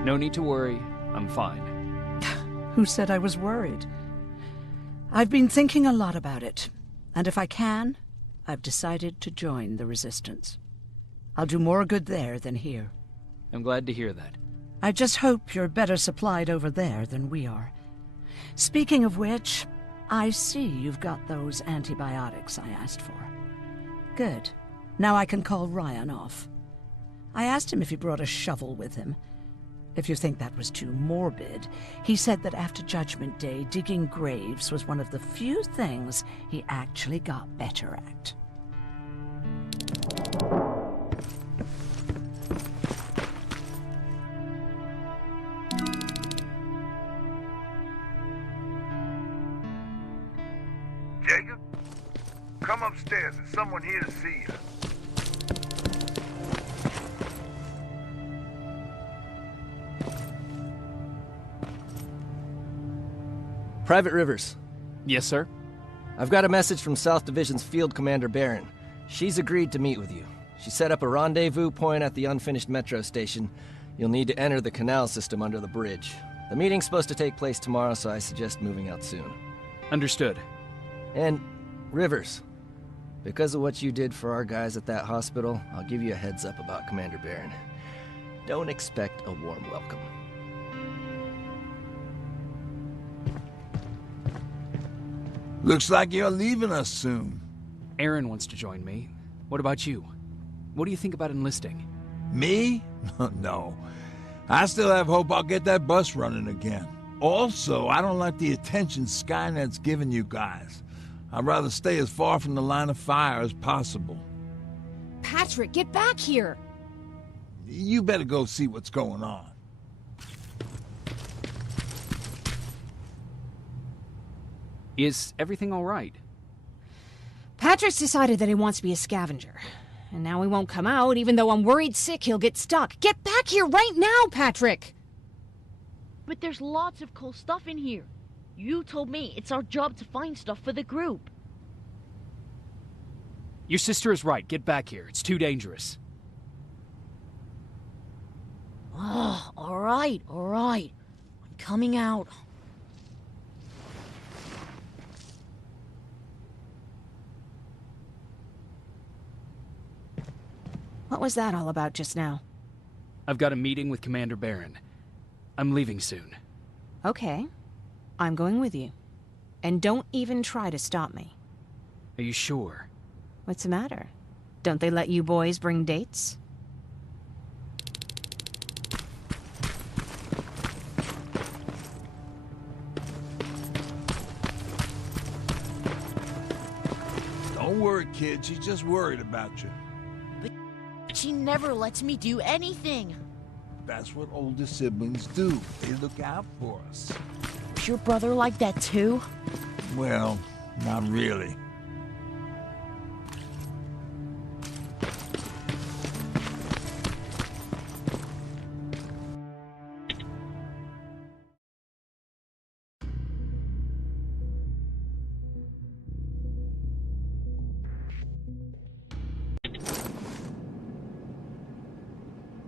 No need to worry. I'm fine. Who said I was worried? I've been thinking a lot about it, and if I can, I've decided to join the Resistance. I'll do more good there than here. I'm glad to hear that. I just hope you're better supplied over there than we are. Speaking of which, I see you've got those antibiotics I asked for. Good. Now I can call Ryan off. I asked him if he brought a shovel with him. If you think that was too morbid, he said that after Judgment Day, digging graves was one of the few things he actually got better at. Jacob? Come upstairs. There's someone here to see you. Private Rivers. Yes, sir? I've got a message from South Division's Field Commander Barron. She's agreed to meet with you. She set up a rendezvous point at the unfinished metro station. You'll need to enter the canal system under the bridge. The meeting's supposed to take place tomorrow, so I suggest moving out soon. Understood. And, Rivers, because of what you did for our guys at that hospital, I'll give you a heads up about Commander Barron. Don't expect a warm welcome. Looks like you're leaving us soon. Aaron wants to join me. What about you? What do you think about enlisting? Me? No. I still have hope I'll get that bus running again. Also, I don't like the attention Skynet's giving you guys. I'd rather stay as far from the line of fire as possible. Patrick, get back here! You better go see what's going on. Is everything all right? Patrick's decided that he wants to be a scavenger. And now he won't come out, even though I'm worried sick he'll get stuck. Get back here right now, Patrick! But there's lots of cool stuff in here. You told me it's our job to find stuff for the group. Your sister is right. Get back here. It's too dangerous. Oh, all right. I'm coming out. What was that all about just now? I've got a meeting with Commander Barron. I'm leaving soon. Okay. I'm going with you. And don't even try to stop me. Are you sure? What's the matter? Don't they let you boys bring dates? Don't worry, kid. She's just worried about you. She never lets me do anything. That's what older siblings do. They look out for us. Was your brother like that too? Well, not really.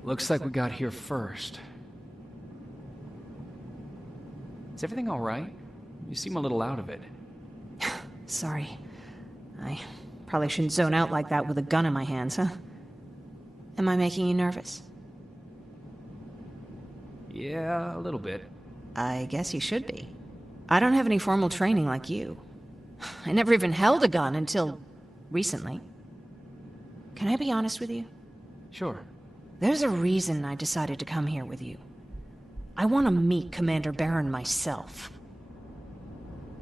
Looks like we got here first. Is everything all right? You seem a little out of it. Sorry. I probably shouldn't zone out like that with a gun in my hands, huh? Am I making you nervous? Yeah, a little bit. I guess you should be. I don't have any formal training like you. I never even held a gun until recently. Can I be honest with you? Sure. There's a reason I decided to come here with you. I want to meet Commander Barron myself.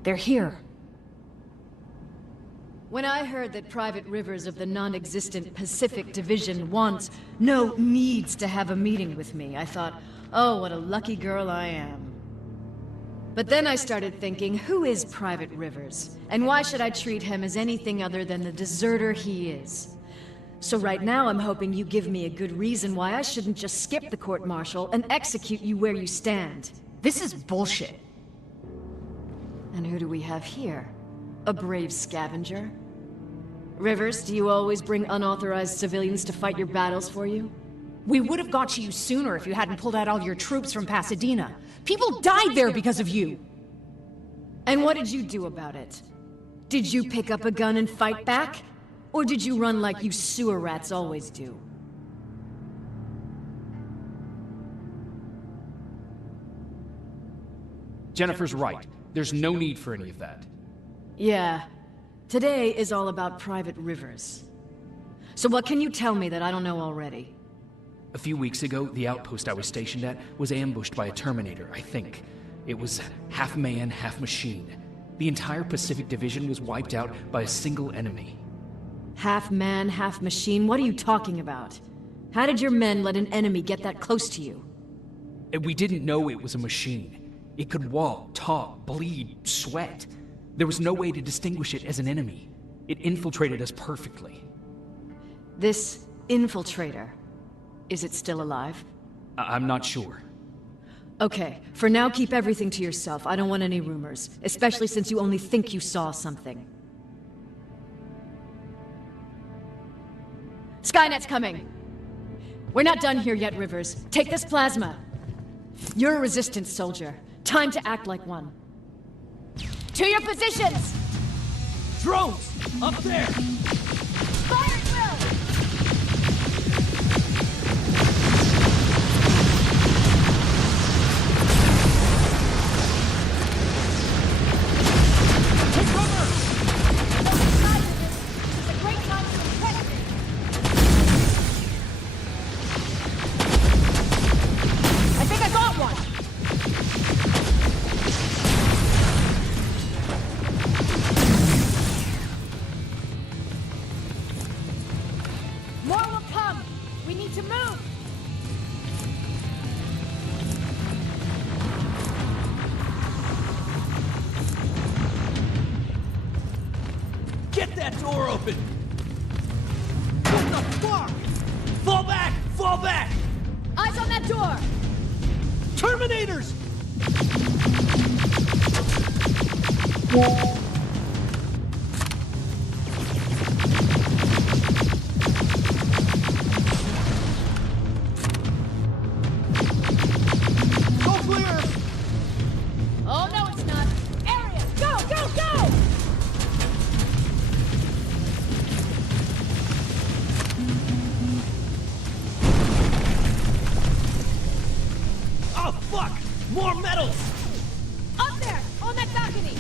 They're here. When I heard that Private Rivers of the non-existent Pacific Division needs to have a meeting with me, I thought, oh, what a lucky girl I am. But then I started thinking, who is Private Rivers? And why should I treat him as anything other than the deserter he is? So right now I'm hoping you give me a good reason why I shouldn't just skip the court-martial and execute you where you stand. This is bullshit. And who do we have here? A brave scavenger? Rivers, do you always bring unauthorized civilians to fight your battles for you? We would have got to you sooner if you hadn't pulled out all your troops from Pasadena. People died there because of you! And what did you do about it? Did you pick up a gun and fight back? Or did you run like you sewer rats always do? Jennifer's right. There's no need for any of that. Yeah. Today is all about Private Rivers. So what can you tell me that I don't know already? A few weeks ago, the outpost I was stationed at was ambushed by a Terminator, I think. It was half man, half machine. The entire Pacific Division was wiped out by a single enemy. Half man, half machine? What are you talking about? How did your men let an enemy get that close to you? We didn't know it was a machine. It could walk, talk, bleed, sweat. There was no way to distinguish it as an enemy. It infiltrated us perfectly. This infiltrator, is it still alive? I'm not sure. Okay, for now keep everything to yourself. I don't want any rumors, especially since you only think you saw something. Skynet's coming! We're not done here yet, Rivers. Take this plasma. You're a resistance soldier. Time to act like one. To your positions! Drones! Up there! Fire at will! Take cover! It's a great time to impress me! I think I got one! More will come! We need to move! Get that door open! What the fuck? Fall back! Fall back! Eyes on that door! Terminators! Go clear! Oh, no, it's not! Area! Go, go, go! Oh fuck! More metals! Up there! On that balcony!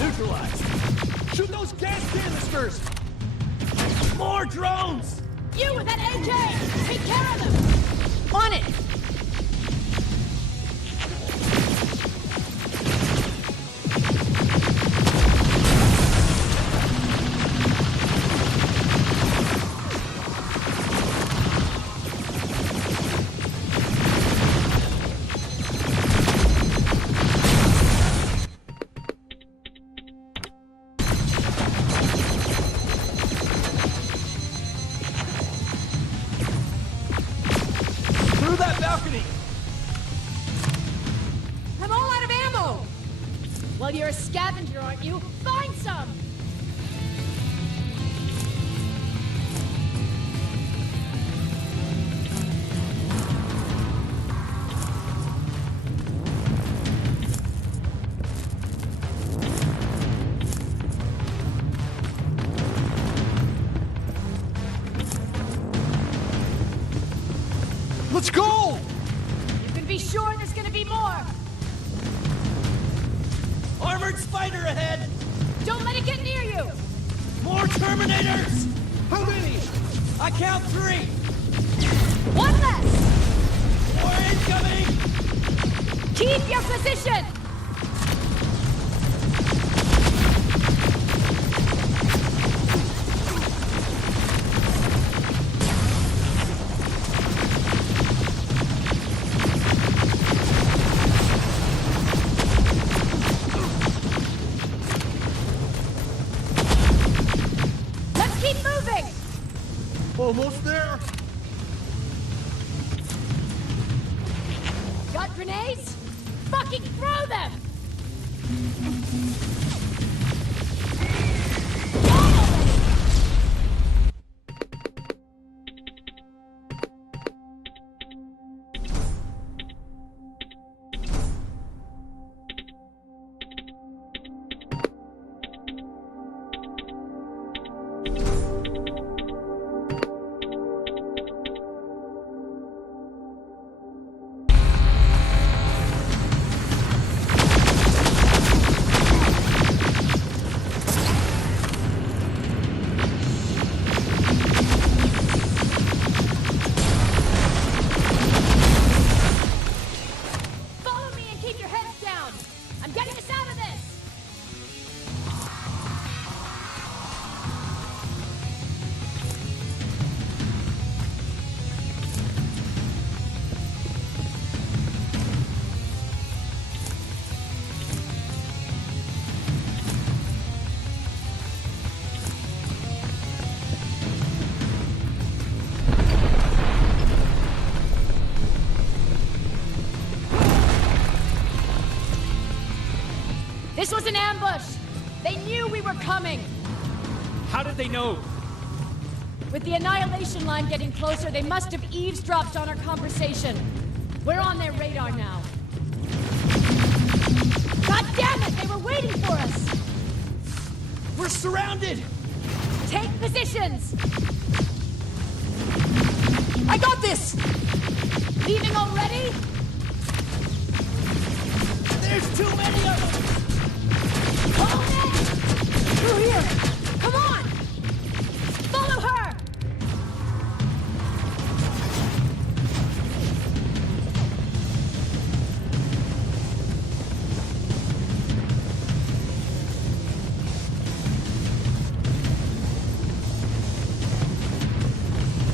Neutralized! Shoot those gas canisters! More drones! You with that AK! Take care of them! On it! Through that balcony! I'm all out of ammo! Well, you're a scavenger, aren't you? Find some! Let's go! You can be sure there's gonna be more! Armored spider ahead! Don't let it get near you! More Terminators! How many? I count 3! One less! More incoming! Keep your position! Almost there! Got grenades? Fucking throw them! This was an ambush! They knew we were coming! How did they know? With the annihilation line getting closer, they must have eavesdropped on our conversation. We're on their radar now. God damn it! They were waiting for us! We're surrounded! Take positions! I got this! Leaving already? There's too many of them! Hold it! Through here! Come on! Follow her!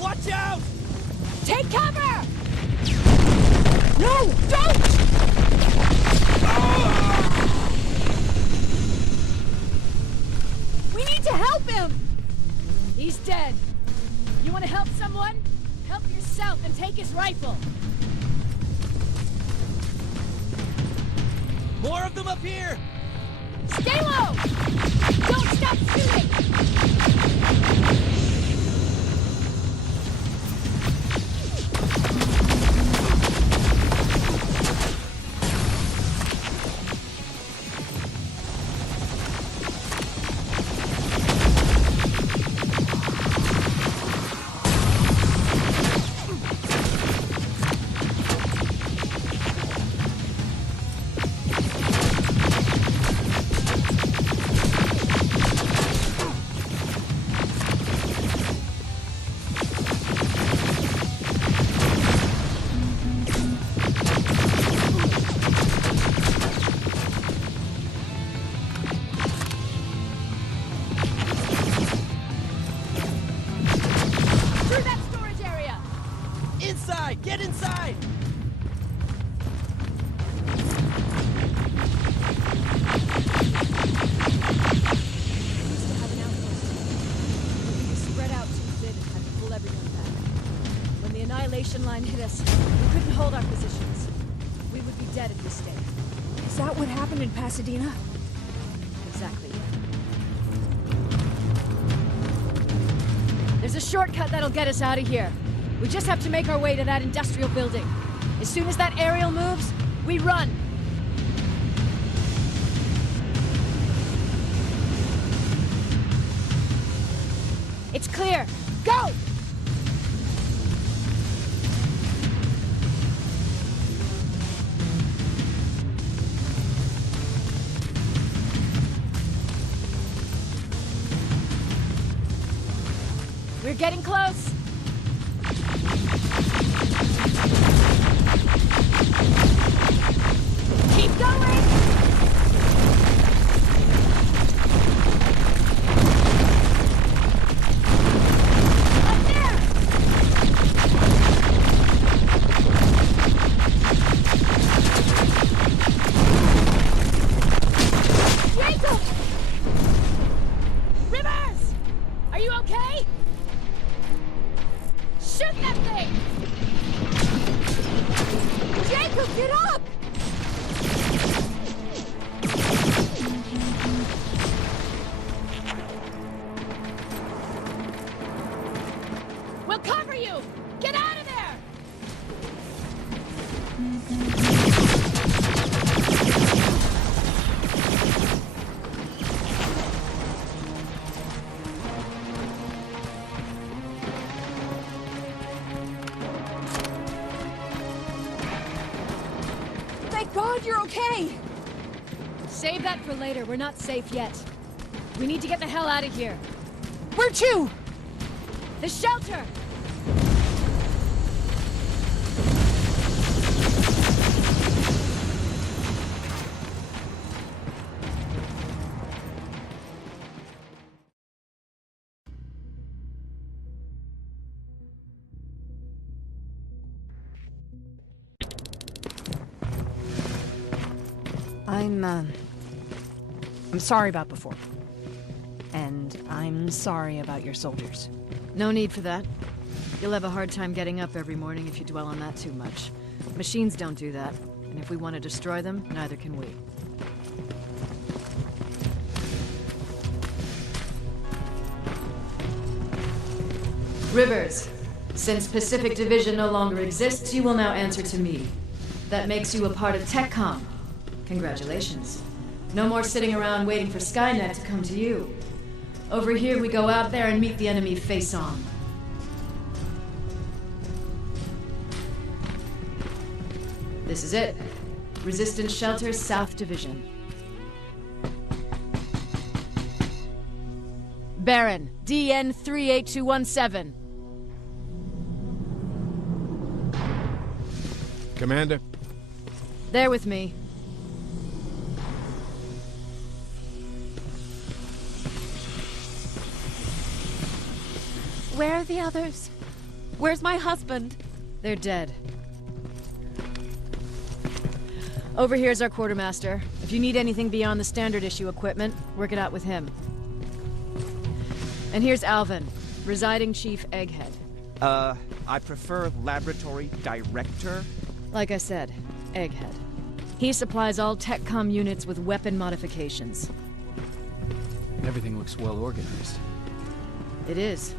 Watch out! Take cover! No! Don't! We need to help him! He's dead. You want to help someone? Help yourself and take his rifle. More of them up here! Stay low! Don't stop shooting! Get inside! Annihilation line hit us. We couldn't hold our positions. We would be dead if we stayed. Is that what happened in Pasadena? Exactly. There's a shortcut that'll get us out of here. We just have to make our way to that industrial building. As soon as that aerial moves, we run. It's clear. Go! We're getting close. Keep going! Up there! Jakub! Rivers! Are you okay? Shoot that thing! Jakub, get up! We'll cover you! Get out of there! Thank God you're okay! Save that for later. We're not safe yet. We need to get the hell out of here. Where to? The shelter! I'm sorry about before. And I'm sorry about your soldiers. No need for that. You'll have a hard time getting up every morning if you dwell on that too much. Machines don't do that, and if we want to destroy them, neither can we. Rivers, since Pacific Division no longer exists, you will now answer to me. That makes you a part of TechCom. Congratulations. No more sitting around waiting for Skynet to come to you. Over here, we go out there and meet the enemy face on. This is it. Resistance Shelter, South Division. Baron, DN 38217. Commander? There with me. Where are the others? Where's my husband? They're dead. Over here's our quartermaster. If you need anything beyond the standard issue equipment, work it out with him. And here's Alvin, residing chief Egghead. I prefer laboratory director. Like I said, Egghead. He supplies all TechCom units with weapon modifications. Everything looks well organized. It is.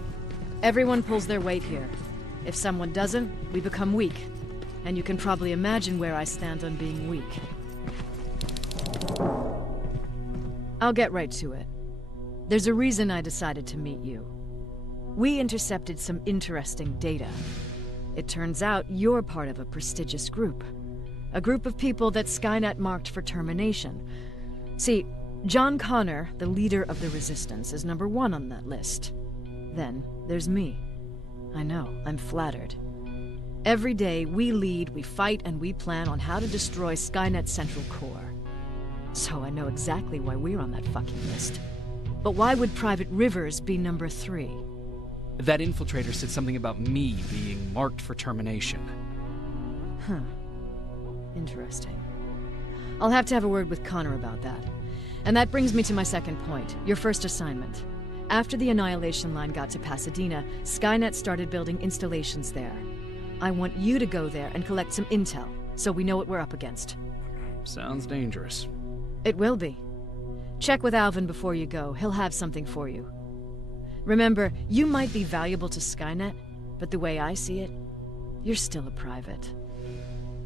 Everyone pulls their weight here. If someone doesn't, we become weak. And you can probably imagine where I stand on being weak. I'll get right to it. There's a reason I decided to meet you. We intercepted some interesting data. It turns out you're part of a prestigious group. A group of people that Skynet marked for termination. See, John Connor, the leader of the Resistance, is #1 on that list. Then there's me. I know, I'm flattered. Every day, we lead, we fight, and we plan on how to destroy Skynet's central core. So I know exactly why we're on that fucking list. But why would Private Rivers be #3? That infiltrator said something about me being marked for termination. Huh. Interesting. I'll have to have a word with Connor about that. And that brings me to my second point, your first assignment. After the Annihilation Line got to Pasadena, Skynet started building installations there. I want you to go there and collect some intel, so we know what we're up against. Sounds dangerous. It will be. Check with Alvin before you go. He'll have something for you. Remember, you might be valuable to Skynet, but the way I see it, you're still a private.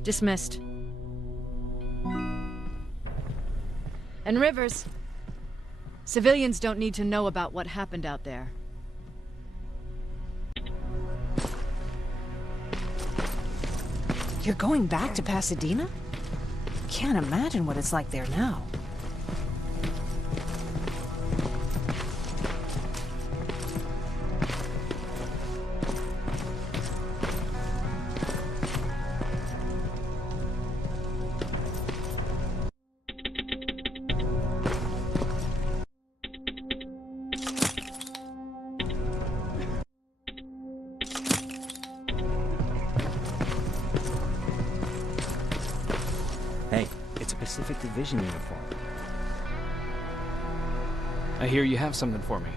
Dismissed. And Rivers, civilians don't need to know about what happened out there. You're going back to Pasadena? Can't imagine what it's like there now. Hey, it's a Pacific Division uniform. I hear you have something for me.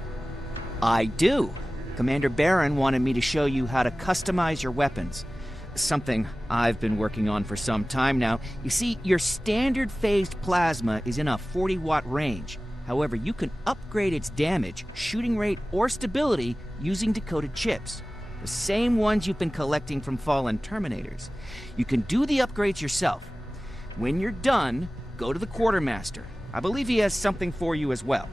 I do. Commander Barron wanted me to show you how to customize your weapons. Something I've been working on for some time now. You see, your standard phased plasma is in a 40-watt range. However, you can upgrade its damage, shooting rate, or stability using decoded chips. The same ones you've been collecting from fallen Terminators. You can do the upgrades yourself. When you're done, go to the Quartermaster. I believe he has something for you as well.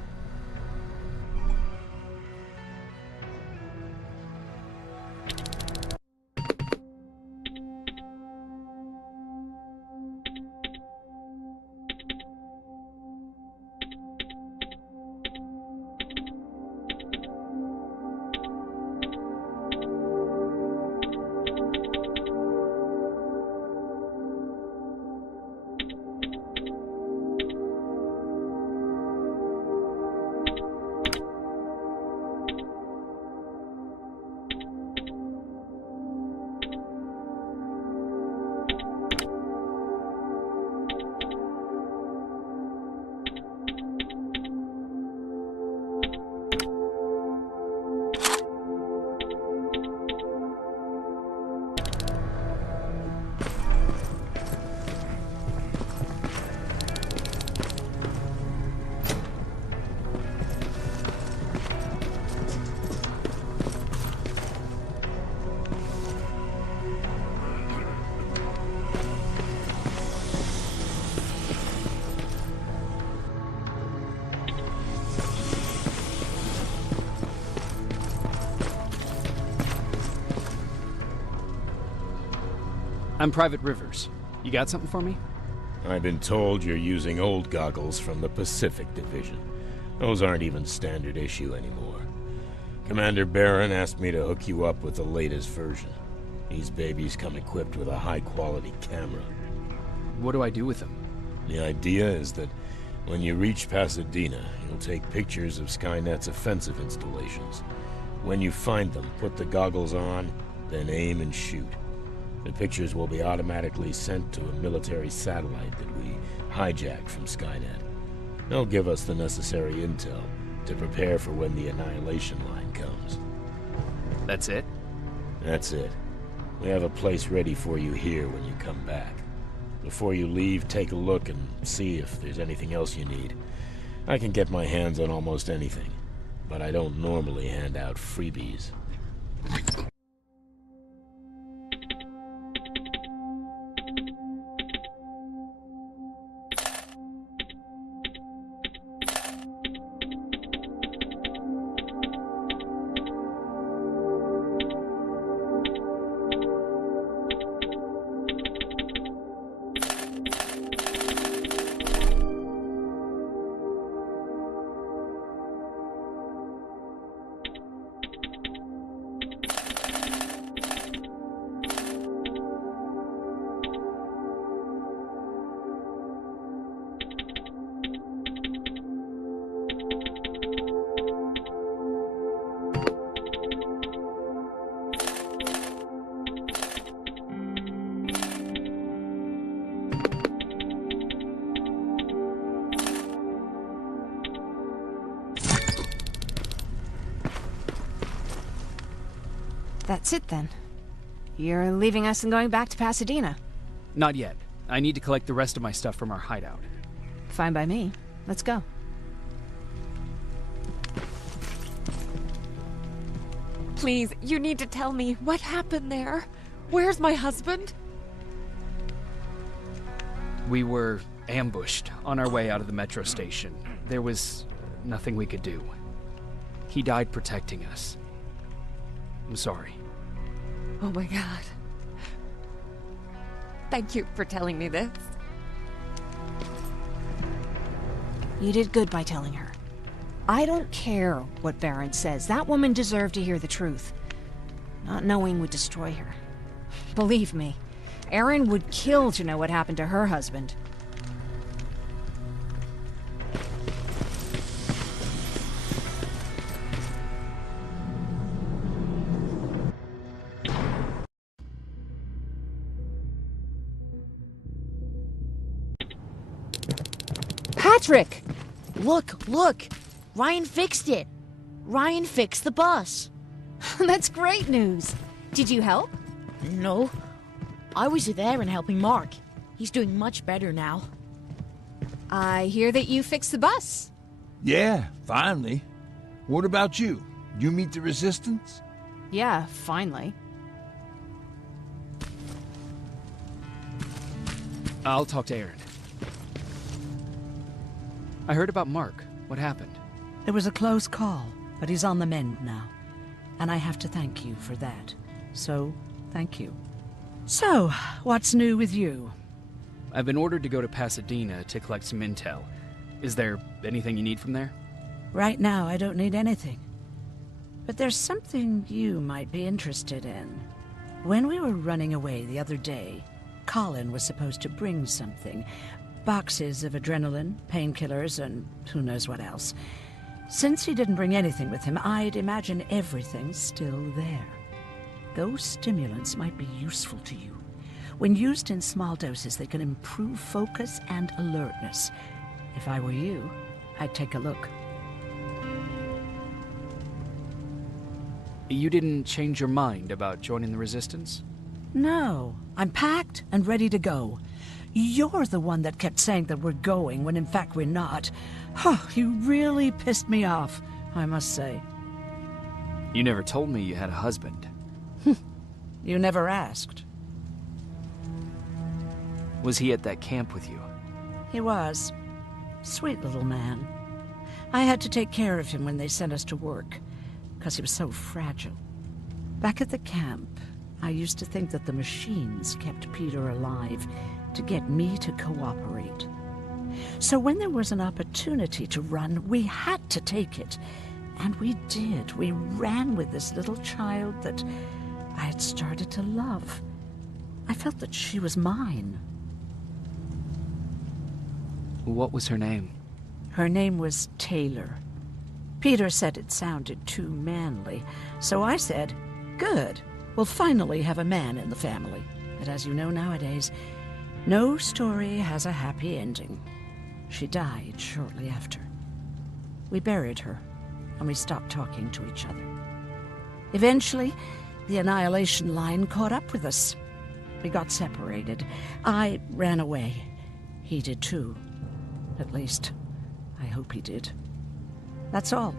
I'm Private Rivers. You got something for me? I've been told you're using old goggles from the Pacific Division. Those aren't even standard issue anymore. Commander Barron asked me to hook you up with the latest version. These babies come equipped with a high-quality camera. What do I do with them? The idea is that when you reach Pasadena, you'll take pictures of Skynet's offensive installations. When you find them, put the goggles on, then aim and shoot. The pictures will be automatically sent to a military satellite that we hijacked from Skynet. They'll give us the necessary intel to prepare for when the annihilation line comes. That's it? That's it. We have a place ready for you here when you come back. Before you leave, take a look and see if there's anything else you need. I can get my hands on almost anything, but I don't normally hand out freebies. That's it then. You're leaving us and going back to Pasadena. Not yet. I need to collect the rest of my stuff from our hideout. Fine by me. Let's go. Please, you need to tell me what happened there. Where's my husband? We were ambushed on our way out of the metro station. There was nothing we could do. He died protecting us. I'm sorry. Oh my god. Thank you for telling me this. You did good by telling her. I don't care what Baron says. That woman deserved to hear the truth. Not knowing would destroy her. Believe me, Erin would kill to know what happened to her husband. Patrick! Look! Ryan fixed it! Ryan fixed the bus! That's great news! Did you help? No. I was there and helping Mark. He's doing much better now. I hear that you fixed the bus. Yeah, finally. What about you? You meet the resistance? Yeah, finally. I'll talk to Erin. I heard about Mark. What happened? It was a close call, but he's on the mend now. And I have to thank you for that. So, thank you. So, what's new with you? I've been ordered to go to Pasadena to collect some intel. Is there anything you need from there? Right now, I don't need anything. But there's something you might be interested in. When we were running away the other day, Colin was supposed to bring something. Boxes of adrenaline, painkillers, and who knows what else. Since he didn't bring anything with him, I'd imagine everything's still there. Those stimulants might be useful to you. When used in small doses, they can improve focus and alertness. If I were you, I'd take a look. You didn't change your mind about joining the Resistance? No, I'm packed and ready to go. You're the one that kept saying that we're going when in fact we're not. Oh, you really pissed me off, I must say. You never told me you had a husband. You never asked. Was he at that camp with you? He was. Sweet little man. I had to take care of him when they sent us to work, because he was so fragile. Back at the camp, I used to think that the machines kept Peter alive to get me to cooperate. So when there was an opportunity to run, we had to take it. And we did. We ran with this little child that I had started to love. I felt that she was mine. What was her name? Her name was Taylor. Peter said it sounded too manly, so I said, good, we'll finally have a man in the family. But as you know nowadays, no story has a happy ending. She died shortly after. We buried her, and we stopped talking to each other. Eventually, the Annihilation Line caught up with us. We got separated. I ran away. He did too. At least, I hope he did. That's all.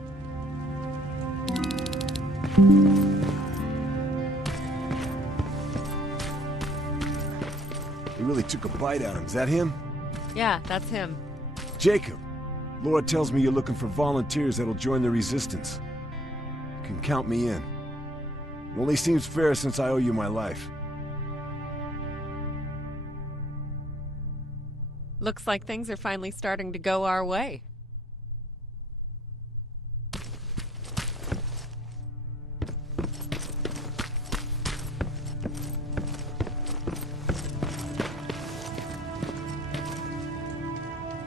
He really took a bite out of him. Is that him? Yeah, that's him. Jakub, Laura tells me you're looking for volunteers that'll join the Resistance. You can count me in. It only seems fair since I owe you my life. Looks like things are finally starting to go our way.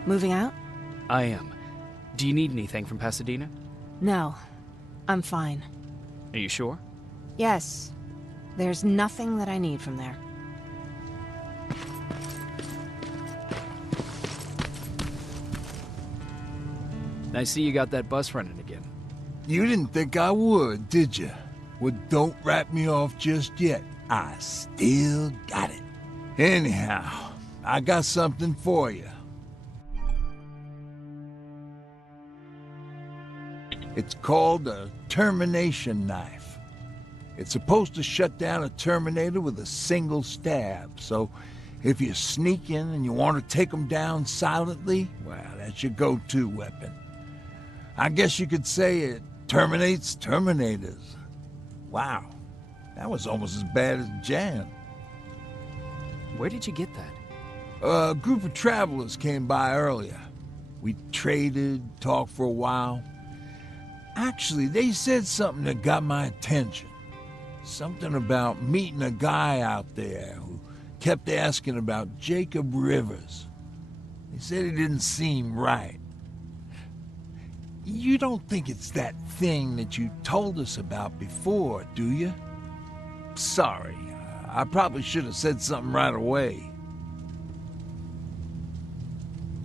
Moving out? I am. Do you need anything from Pasadena? No. I'm fine. Are you sure? Yes. There's nothing that I need from there. I see you got that bus running again. You didn't think I would, did you? Well, don't wrap me off just yet. I still got it. Anyhow, I got something for you. It's called a termination knife. It's supposed to shut down a Terminator with a single stab, so if you're sneaking and you want to take them down silently, well, that's your go-to weapon. I guess you could say it terminates Terminators. Wow, that was almost as bad as Jan. Where did you get that? A group of travelers came by earlier. We traded, talked for a while. Actually, they said something that got my attention. Something about meeting a guy out there who kept asking about Jacob Rivers. They said he didn't seem right. You don't think it's that thing that you told us about before, do you? Sorry, I probably should have said something right away.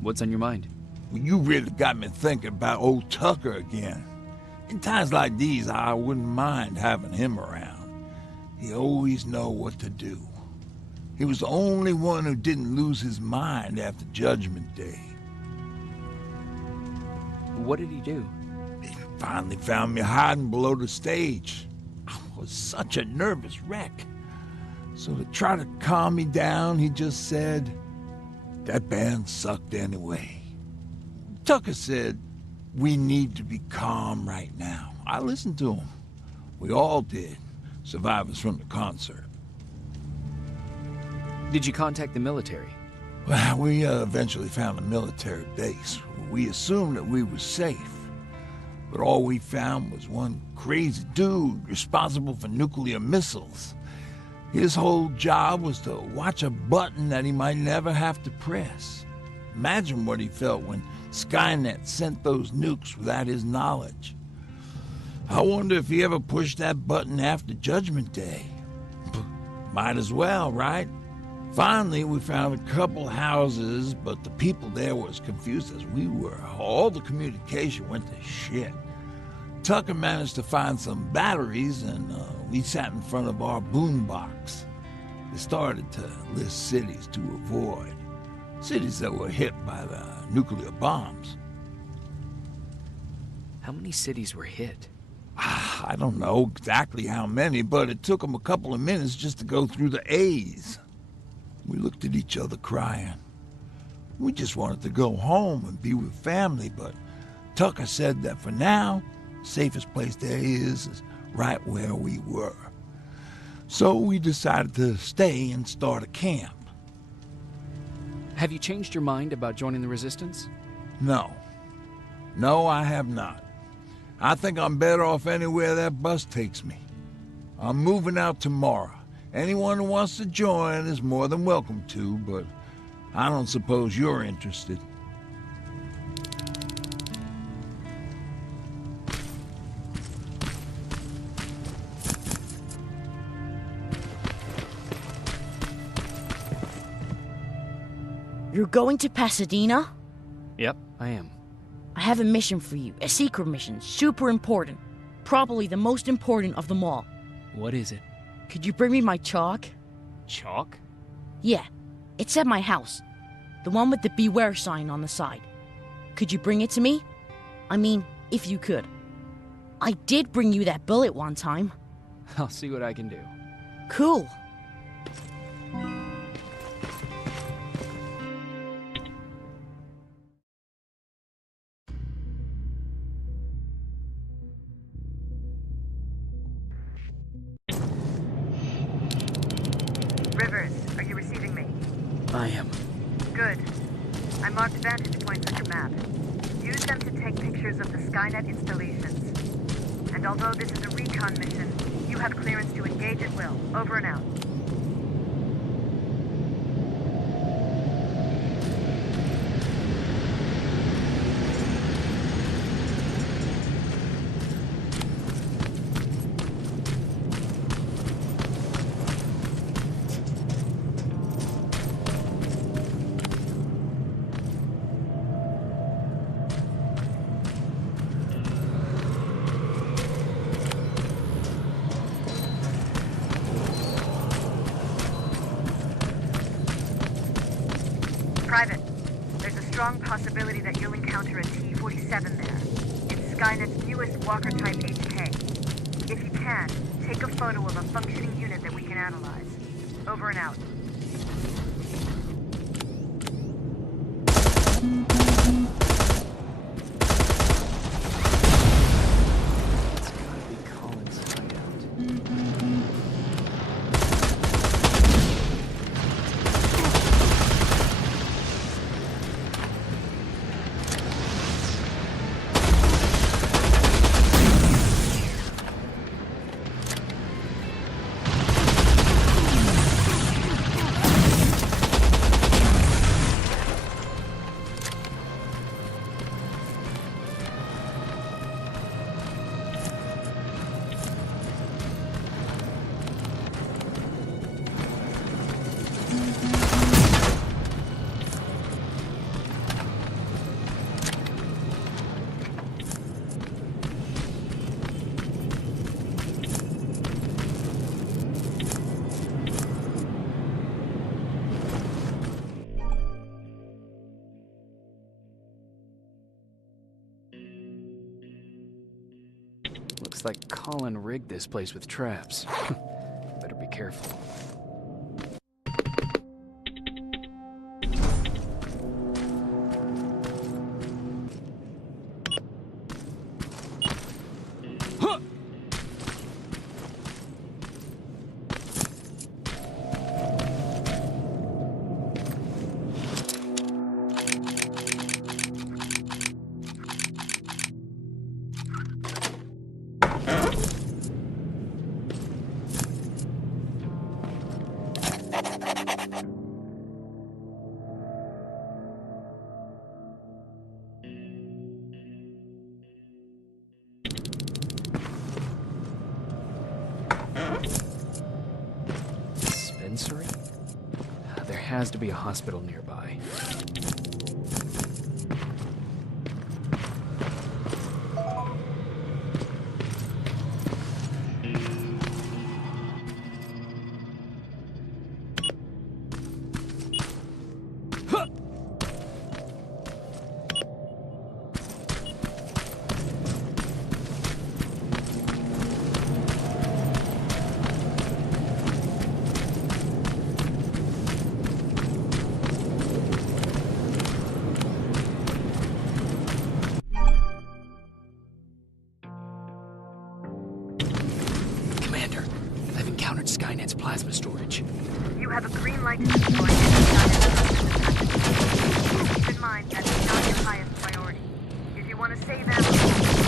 What's on your mind? Well, you really got me thinking about old Tucker again. In times like these, I wouldn't mind having him around. He always know what to do. He was the only one who didn't lose his mind after Judgment Day. What did he do? He finally found me hiding below the stage. I was such a nervous wreck. So to try to calm me down, he just said, "That band sucked anyway." Tucker said, "We need to be calm right now." I listened to him. We all did. Survivors from the concert. Did you contact the military? Well, we eventually found a military base. We assumed that we were safe. But all we found was one crazy dude responsible for nuclear missiles. His whole job was to watch a button that he might never have to press. Imagine what he felt when Skynet sent those nukes without his knowledge. I wonder if he ever pushed that button after Judgment Day. Might as well, right? Finally, we found a couple houses, but the people there were as confused as we were. All the communication went to shit. Tucker managed to find some batteries, and we sat in front of our boombox. They started to list cities to avoid. Cities that were hit by the nuclear bombs. How many cities were hit? I don't know exactly how many, but it took them a couple of minutes just to go through the A's. We looked at each other crying. We just wanted to go home and be with family, but Tucker said that for now, the safest place there is right where we were. So we decided to stay and start a camp. Have you changed your mind about joining the Resistance? No. No, I have not. I think I'm better off anywhere that bus takes me. I'm moving out tomorrow. Anyone who wants to join is more than welcome to, but I don't suppose you're interested. You're going to Pasadena? Yep, I am. I have a mission for you, a secret mission, super important. Probably the most important of them all. What is it? Could you bring me my chalk? Chalk? Yeah, it's at my house. The one with the beware sign on the side. Could you bring it to me? I mean, if you could. I did bring you that bullet one time. I'll see what I can do. Cool. Rivers, are you receiving me? I am. Good. I marked vantage points on your map. Use them to take pictures of the Skynet installations. And although this is a recon mission, you have clearance to engage at will. Over and out. Private, there's a strong possibility that you'll encounter a T-47 there. It's Skynet's newest Walker-type HK. If you can, take a photo of a functioning unit that we can analyze. Over and out. Looks like Colin rigged this place with traps. Better be careful. Dispensary? There has to be a hospital nearby. Skynet's plasma storage. You have a green light to destroy it. Keep in mind that is not your highest priority. If you want to save them, storage.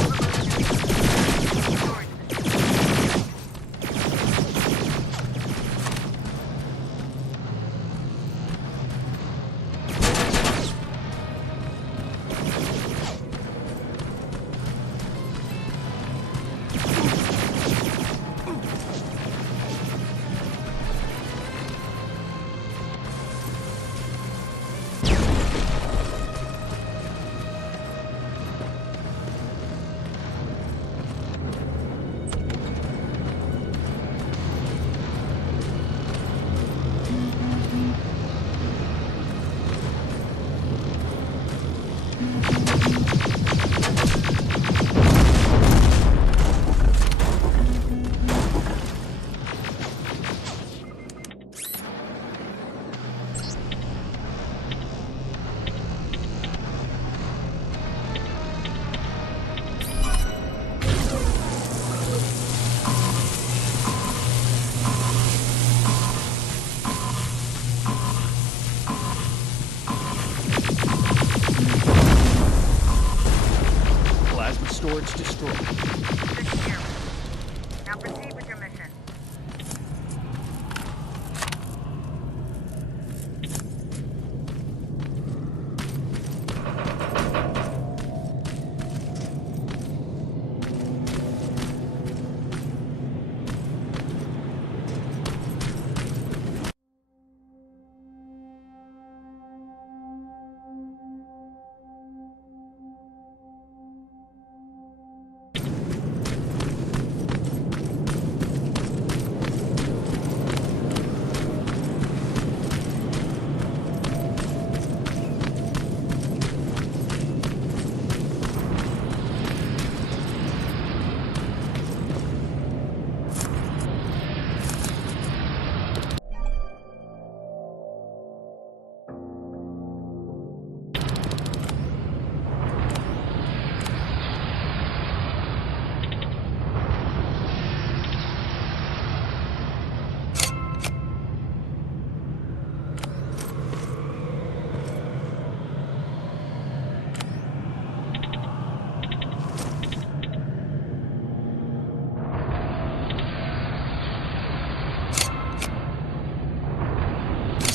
Storage destroyed. Good to hear. Now proceed with your mission.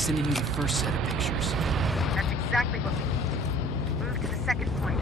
sending you the first set of pictures. That's exactly what we need. Move to the second point.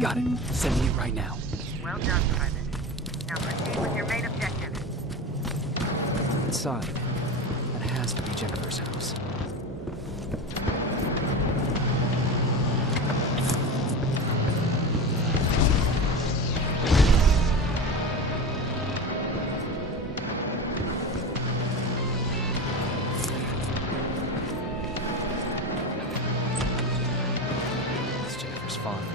Got it. Sending it right now. Well done, Private. Now proceed with your main objective. Inside. That has to be Jennifer's house. It's Jennifer's father.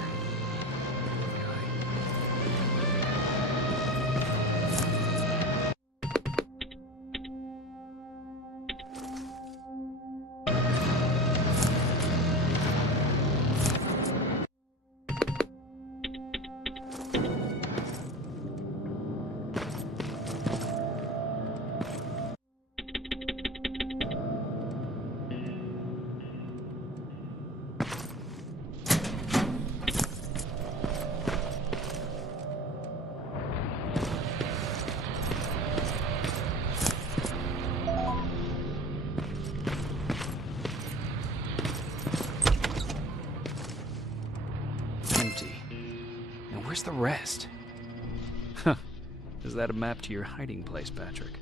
Where's the rest? Huh. Is that a map to your hiding place, Patrick?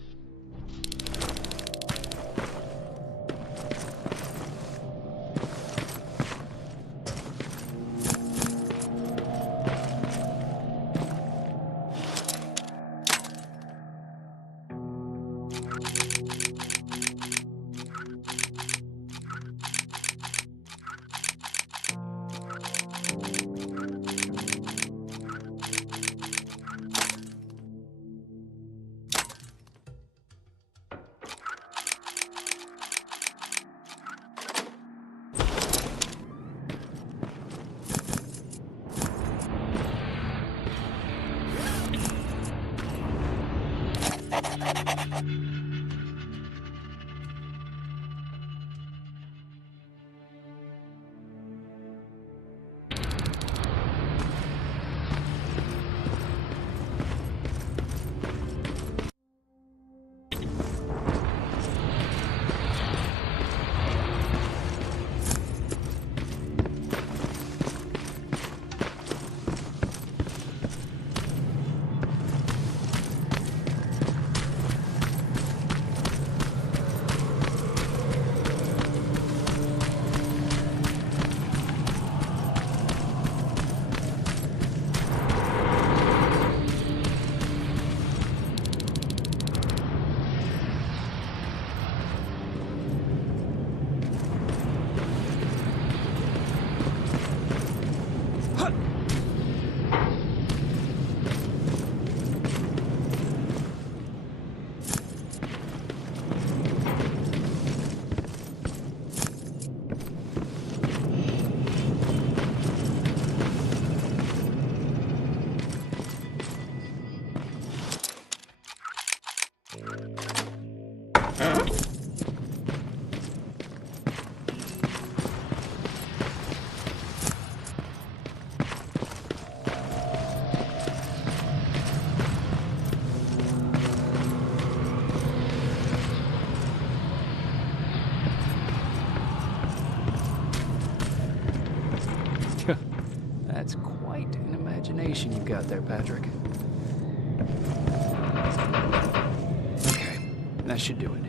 That's quite an imagination you've got there, Patrick. Okay, that should do it.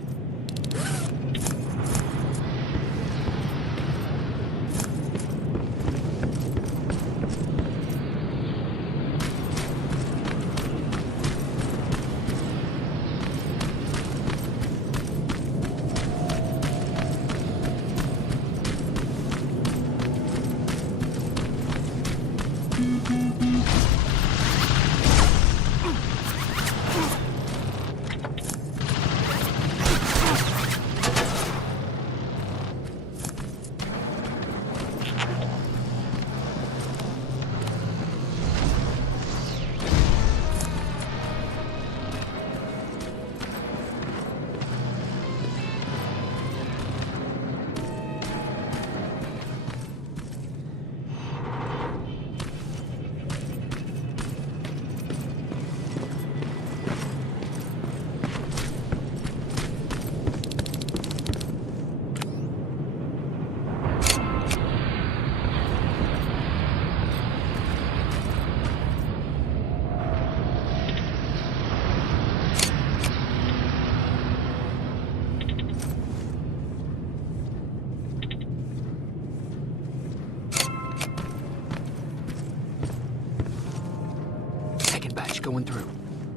Going through.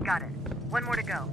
Got it. One more to go.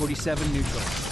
47 neutral.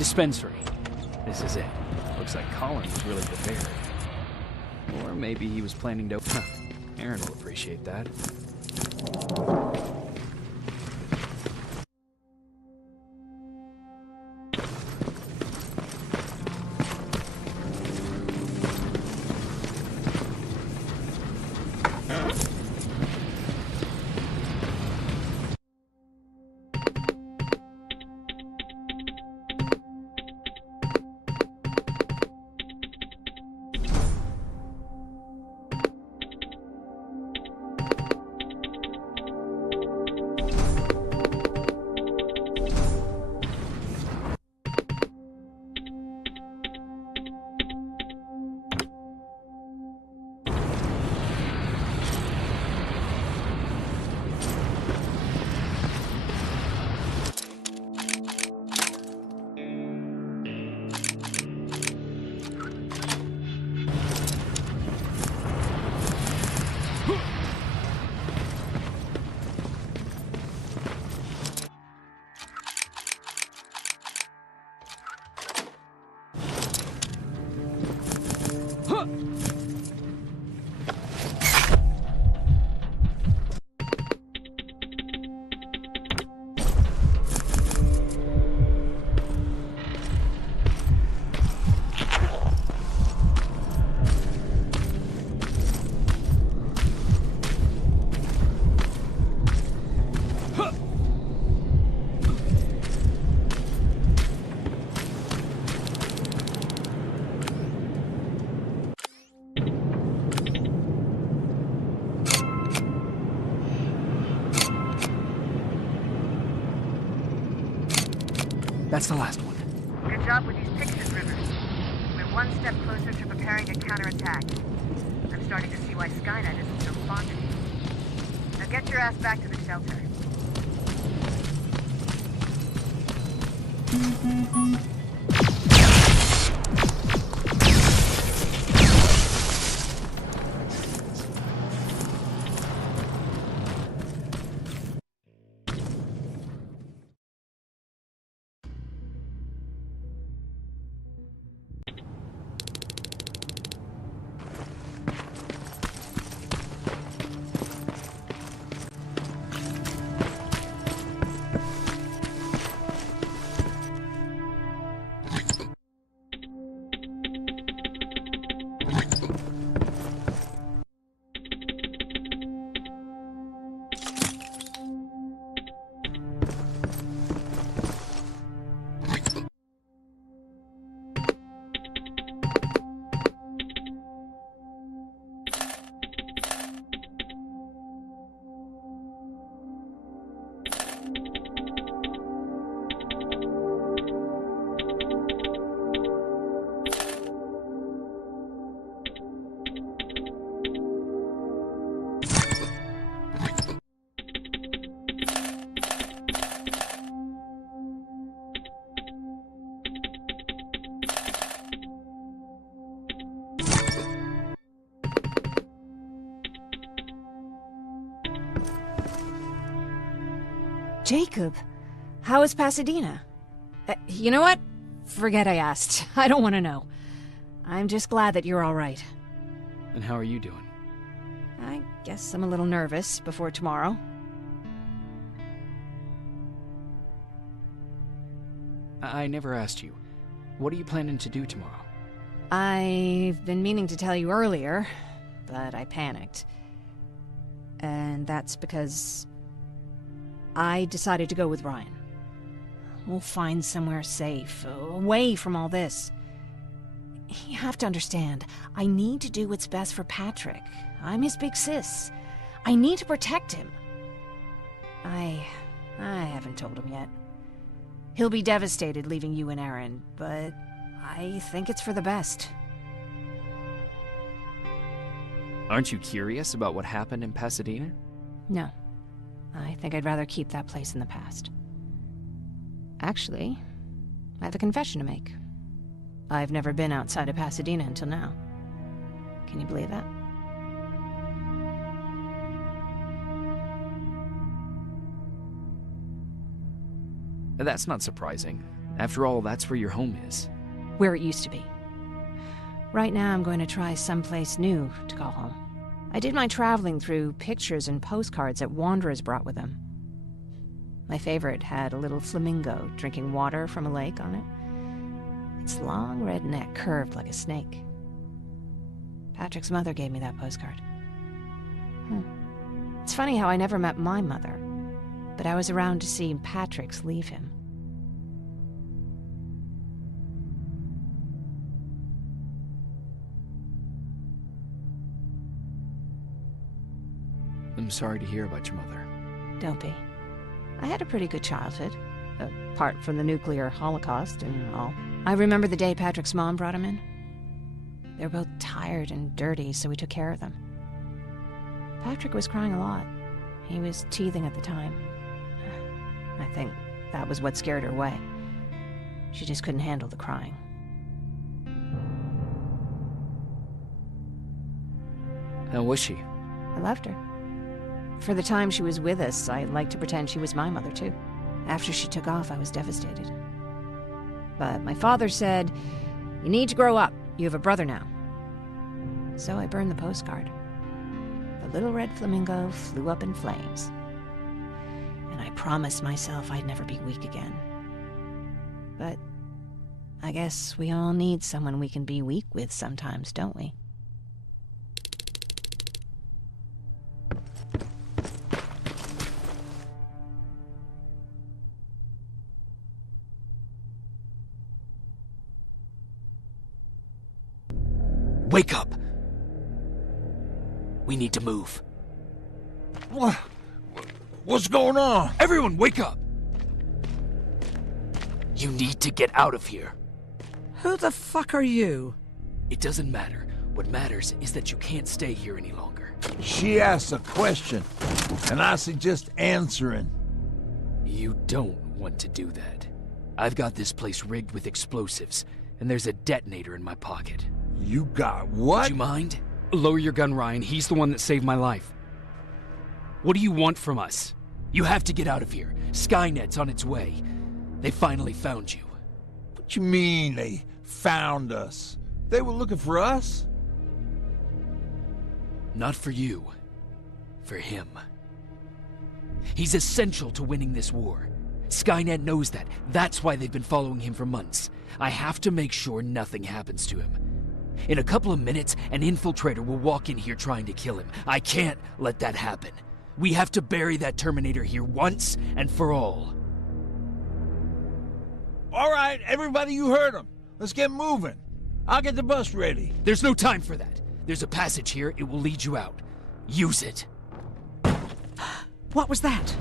Dispensary. This is it. Looks like Colin was really prepared. Or maybe he was planning to... Huh. Aaron will appreciate that. That's the last one. Good job with these pictures, Rivers. We're one step closer to preparing a counterattack. I'm starting to see why Skynet isn't so fond of you. Now get your ass back to the shelter. Jakub, how is Pasadena? You know what? Forget I asked. I don't want to know. I'm just glad that you're all right. And how are you doing? I guess I'm a little nervous before tomorrow. I never asked you. What are you planning to do tomorrow? I've been meaning to tell you earlier, but I panicked. And that's because I decided to go with Ryan. We'll find somewhere safe, away from all this. You have to understand, I need to do what's best for Patrick. I'm his big sis. I need to protect him. I haven't told him yet. He'll be devastated leaving you and Aaron, but I think it's for the best. Aren't you curious about what happened in Pasadena? No. I think I'd rather keep that place in the past. Actually, I have a confession to make. I've never been outside of Pasadena until now. Can you believe that? That's not surprising. After all, that's where your home is. Where it used to be. Right now, I'm going to try someplace new to call home. I did my traveling through pictures and postcards that wanderers brought with them. My favorite had a little flamingo drinking water from a lake on it. Its long red neck curved like a snake. Patrick's mother gave me that postcard. It's funny how I never met my mother, but I was around to see Patrick's leave him. I'm sorry to hear about your mother. Don't be. I had a pretty good childhood, apart from the nuclear holocaust and all. I remember the day Patrick's mom brought him in. They were both tired and dirty, so we took care of them. Patrick was crying a lot. He was teething at the time. I think that was what scared her away. She just couldn't handle the crying. How was she? I loved her. For the time she was with us, I liked to pretend she was my mother, too. After she took off, I was devastated. But my father said, "You need to grow up. You have a brother now." So I burned the postcard. The little red flamingo flew up in flames. And I promised myself I'd never be weak again. But I guess we all need someone we can be weak with sometimes, don't we? Wake up! We need to move. What's going on? Everyone, wake up! You need to get out of here. Who the fuck are you? It doesn't matter. What matters is that you can't stay here any longer. She asked a question, and I suggest answering. You don't want to do that. I've got this place rigged with explosives, and there's a detonator in my pocket. You got what? Would you mind? Lower your gun, Ryan. He's the one that saved my life. What do you want from us? You have to get out of here. Skynet's on its way. They finally found you. What you mean they found us? They were looking for us? Not for you. For him. He's essential to winning this war. Skynet knows that. That's why they've been following him for months. I have to make sure nothing happens to him. In a couple of minutes, an infiltrator will walk in here trying to kill him. I can't let that happen. We have to bury that Terminator here once and for all. All right, everybody, you heard him. Let's get moving. I'll get the bus ready. There's no time for that. There's a passage here. It will lead you out. Use it. What was that?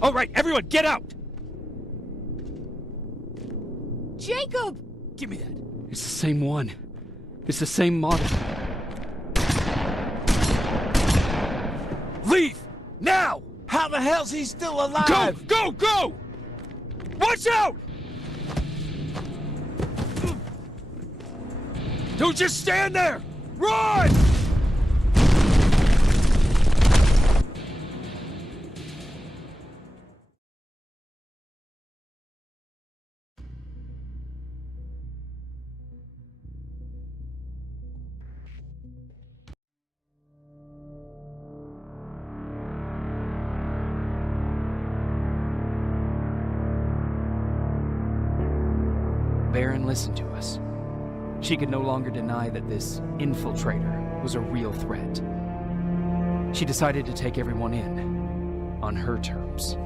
All right, everyone, get out! Jakub! Give me that. It's the same one. It's the same model. Leave! Now! How the hell's he still alive? Go! Go! Go! Watch out! Don't just stand there! Run! Baron listened to us. She could no longer deny that this infiltrator was a real threat. She decided to take everyone in, on her terms.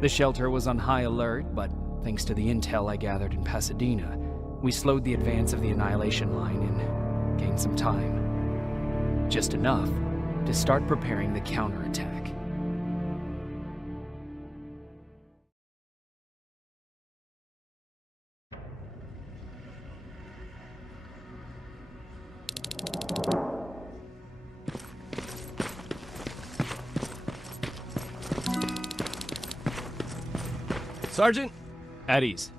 The shelter was on high alert, but thanks to the intel I gathered in Pasadena, we slowed the advance of the Annihilation Line and gained some time. Just enough to start preparing the counterattack. Sergeant? At ease.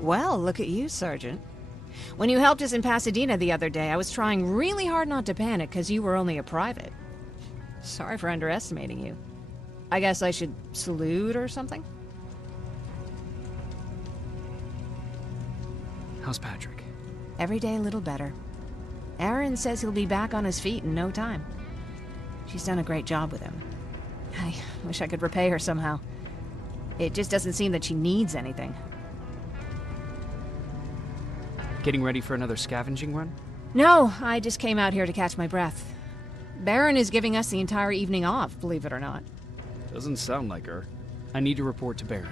Well, look at you, Sergeant. When you helped us in Pasadena the other day, I was trying really hard not to panic because you were only a private. Sorry for underestimating you. I guess I should salute or something? How's Patrick? Every day a little better. Aaron says he'll be back on his feet in no time. She's done a great job with him. I wish I could repay her somehow. It just doesn't seem that she needs anything. Getting ready for another scavenging run? No, I just came out here to catch my breath. Baron is giving us the entire evening off, believe it or not. Doesn't sound like her. I need to report to Baron.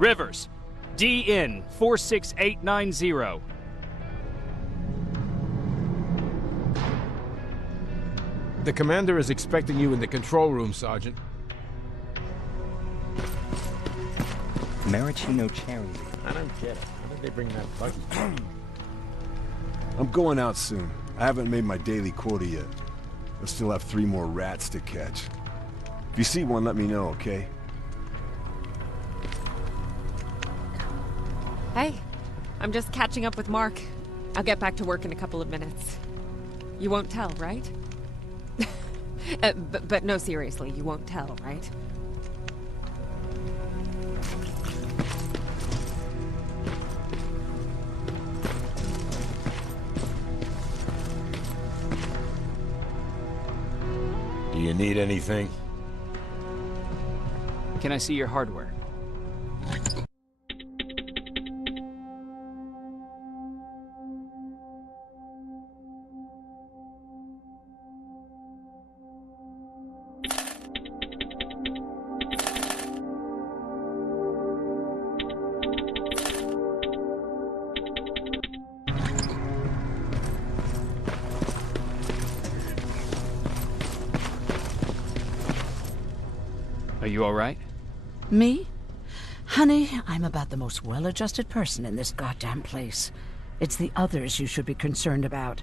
Rivers, DN 46890. The commander is expecting you in the control room, Sergeant. Maraschino cherry. I don't get it. How did they bring that buggy? I'm going out soon. I haven't made my daily quota yet. I still have 3 more rats to catch. If you see one, let me know, okay? Hey, I'm just catching up with Mark. I'll get back to work in a couple of minutes. You won't tell, right? But no, seriously, you won't tell, right? Do you need anything? Can I see your hardware? Are you all right? Me? Honey, I'm about the most well-adjusted person in this goddamn place. It's the others you should be concerned about.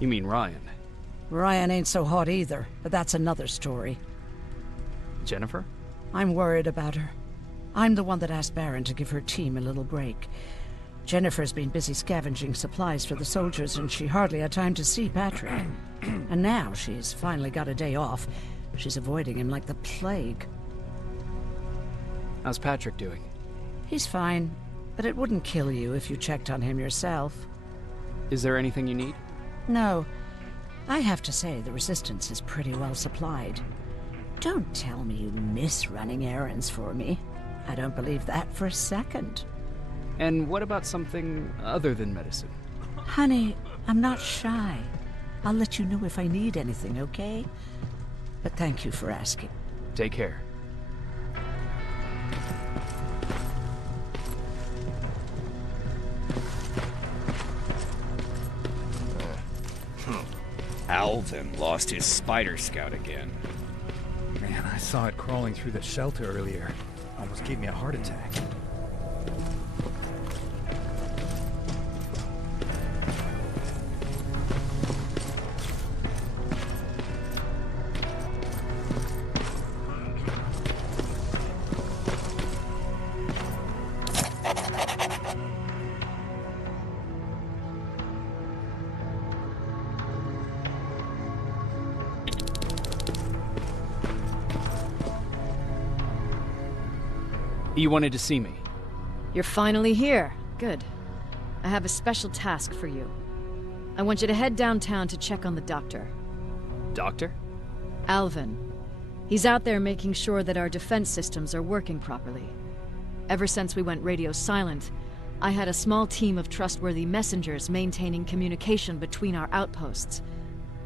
You mean Ryan? Ryan ain't so hot either, but that's another story. Jennifer? I'm worried about her. I'm the one that asked Baron to give her team a little break. Jennifer's been busy scavenging supplies for the soldiers, and she hardly had time to see Patrick. And now she's finally got a day off. She's avoiding him like the plague. How's Patrick doing? He's fine, but it wouldn't kill you if you checked on him yourself. Is there anything you need? No. I have to say the Resistance is pretty well supplied. Don't tell me you miss running errands for me. I don't believe that for a second. And what about something other than medicine? Honey, I'm not shy. I'll let you know if I need anything, okay? But thank you for asking. Take care. Alvin lost his spider scout again. Man, I saw it crawling through the shelter earlier. Almost gave me a heart attack. You wanted to see me? You're finally here. Good. I have a special task for you. I want you to head downtown to check on the doctor. Doctor? Alvin. He's out there making sure that our defense systems are working properly. Ever since we went radio silent, I had a small team of trustworthy messengers maintaining communication between our outposts.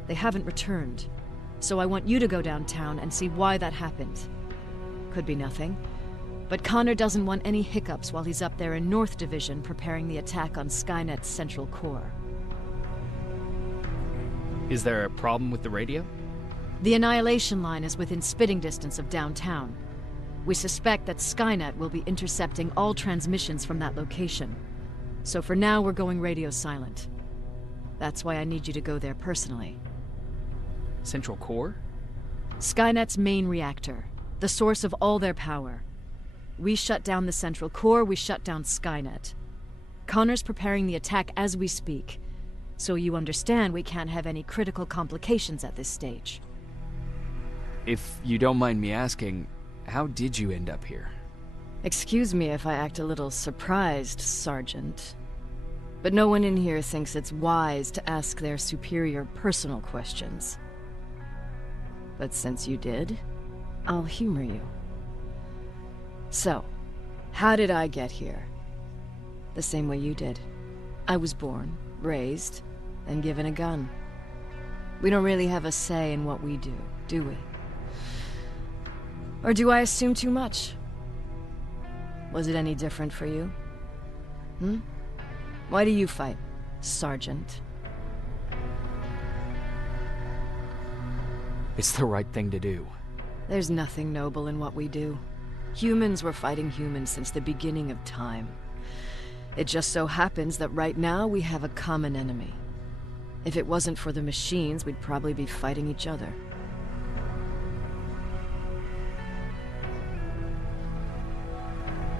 They haven't returned, so I want you to go downtown and see why that happened. Could be nothing. But Connor doesn't want any hiccups while he's up there in North Division preparing the attack on Skynet's central core. Is there a problem with the radio? The Annihilation Line is within spitting distance of downtown. We suspect that Skynet will be intercepting all transmissions from that location. So for now, we're going radio silent. That's why I need you to go there personally. Central core? Skynet's main reactor, the source of all their power. We shut down the central core, we shut down Skynet. Connor's preparing the attack as we speak, so you understand we can't have any critical complications at this stage. If you don't mind me asking, how did you end up here? Excuse me if I act a little surprised, Sergeant. But no one in here thinks it's wise to ask their superior personal questions. But since you did, I'll humor you. So, how did I get here? The same way you did. I was born, raised, and given a gun. We don't really have a say in what we do we? Or do I assume too much? Was it any different for you? Why do you fight, Sergeant? It's the right thing to do. There's nothing noble in what we do. Humans were fighting humans since the beginning of time. It just so happens that right now we have a common enemy. If it wasn't for the machines, we'd probably be fighting each other.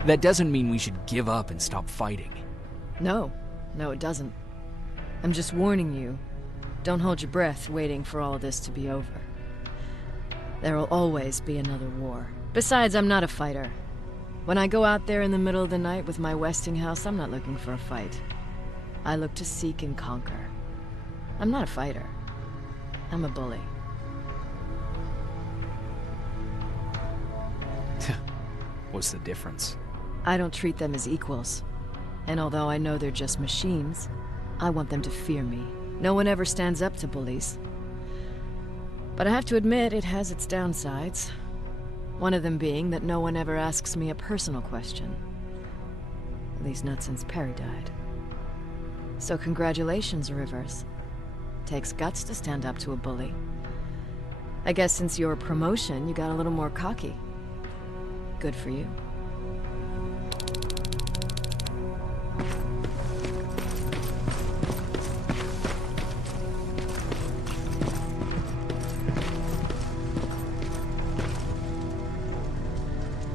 That doesn't mean we should give up and stop fighting. No, it doesn't. I'm just warning you. Don't hold your breath waiting for all this to be over. There will always be another war. Besides, I'm not a fighter. When I go out there in the middle of the night with my Westinghouse, I'm not looking for a fight. I look to seek and conquer. I'm not a fighter. I'm a bully. What's the difference? I don't treat them as equals. And although I know they're just machines, I want them to fear me. No one ever stands up to bullies. But I have to admit, it has its downsides. One of them being that no one ever asks me a personal question. At least not since Perry died. So congratulations, Rivers. Takes guts to stand up to a bully. I guess since your promotion, you got a little more cocky. Good for you.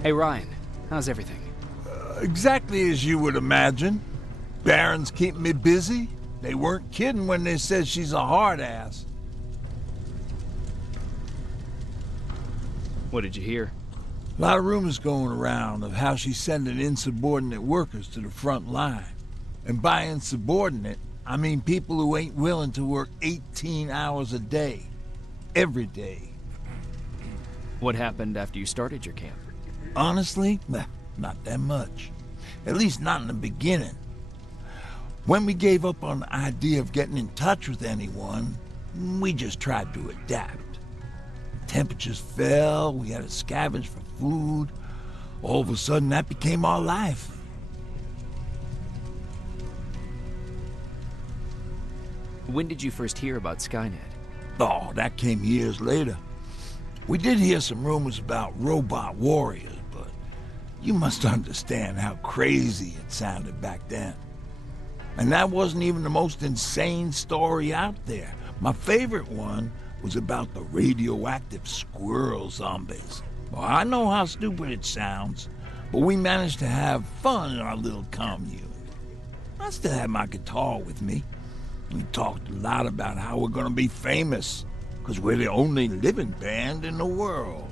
Hey Ryan, how's everything? Exactly as you would imagine. Baron's keeping me busy. They weren't kidding when they said she's a hard ass. What did you hear? A lot of rumors going around of how she's sending insubordinate workers to the front line. And by insubordinate, I mean people who ain't willing to work 18 hours a day. Every day. What happened after you started your camp? Honestly, not that much. At least not in the beginning. When we gave up on the idea of getting in touch with anyone, we just tried to adapt. Temperatures fell, we had to scavenge for food. All of a sudden, that became our life. When did you first hear about Skynet? Oh, that came years later. We did hear some rumors about robot warriors, but you must understand how crazy it sounded back then. And that wasn't even the most insane story out there. My favorite one was about the radioactive squirrel zombies. Well, I know how stupid it sounds, but we managed to have fun in our little commune. I still had my guitar with me. We talked a lot about how we're gonna be famous, because we're the only living band in the world.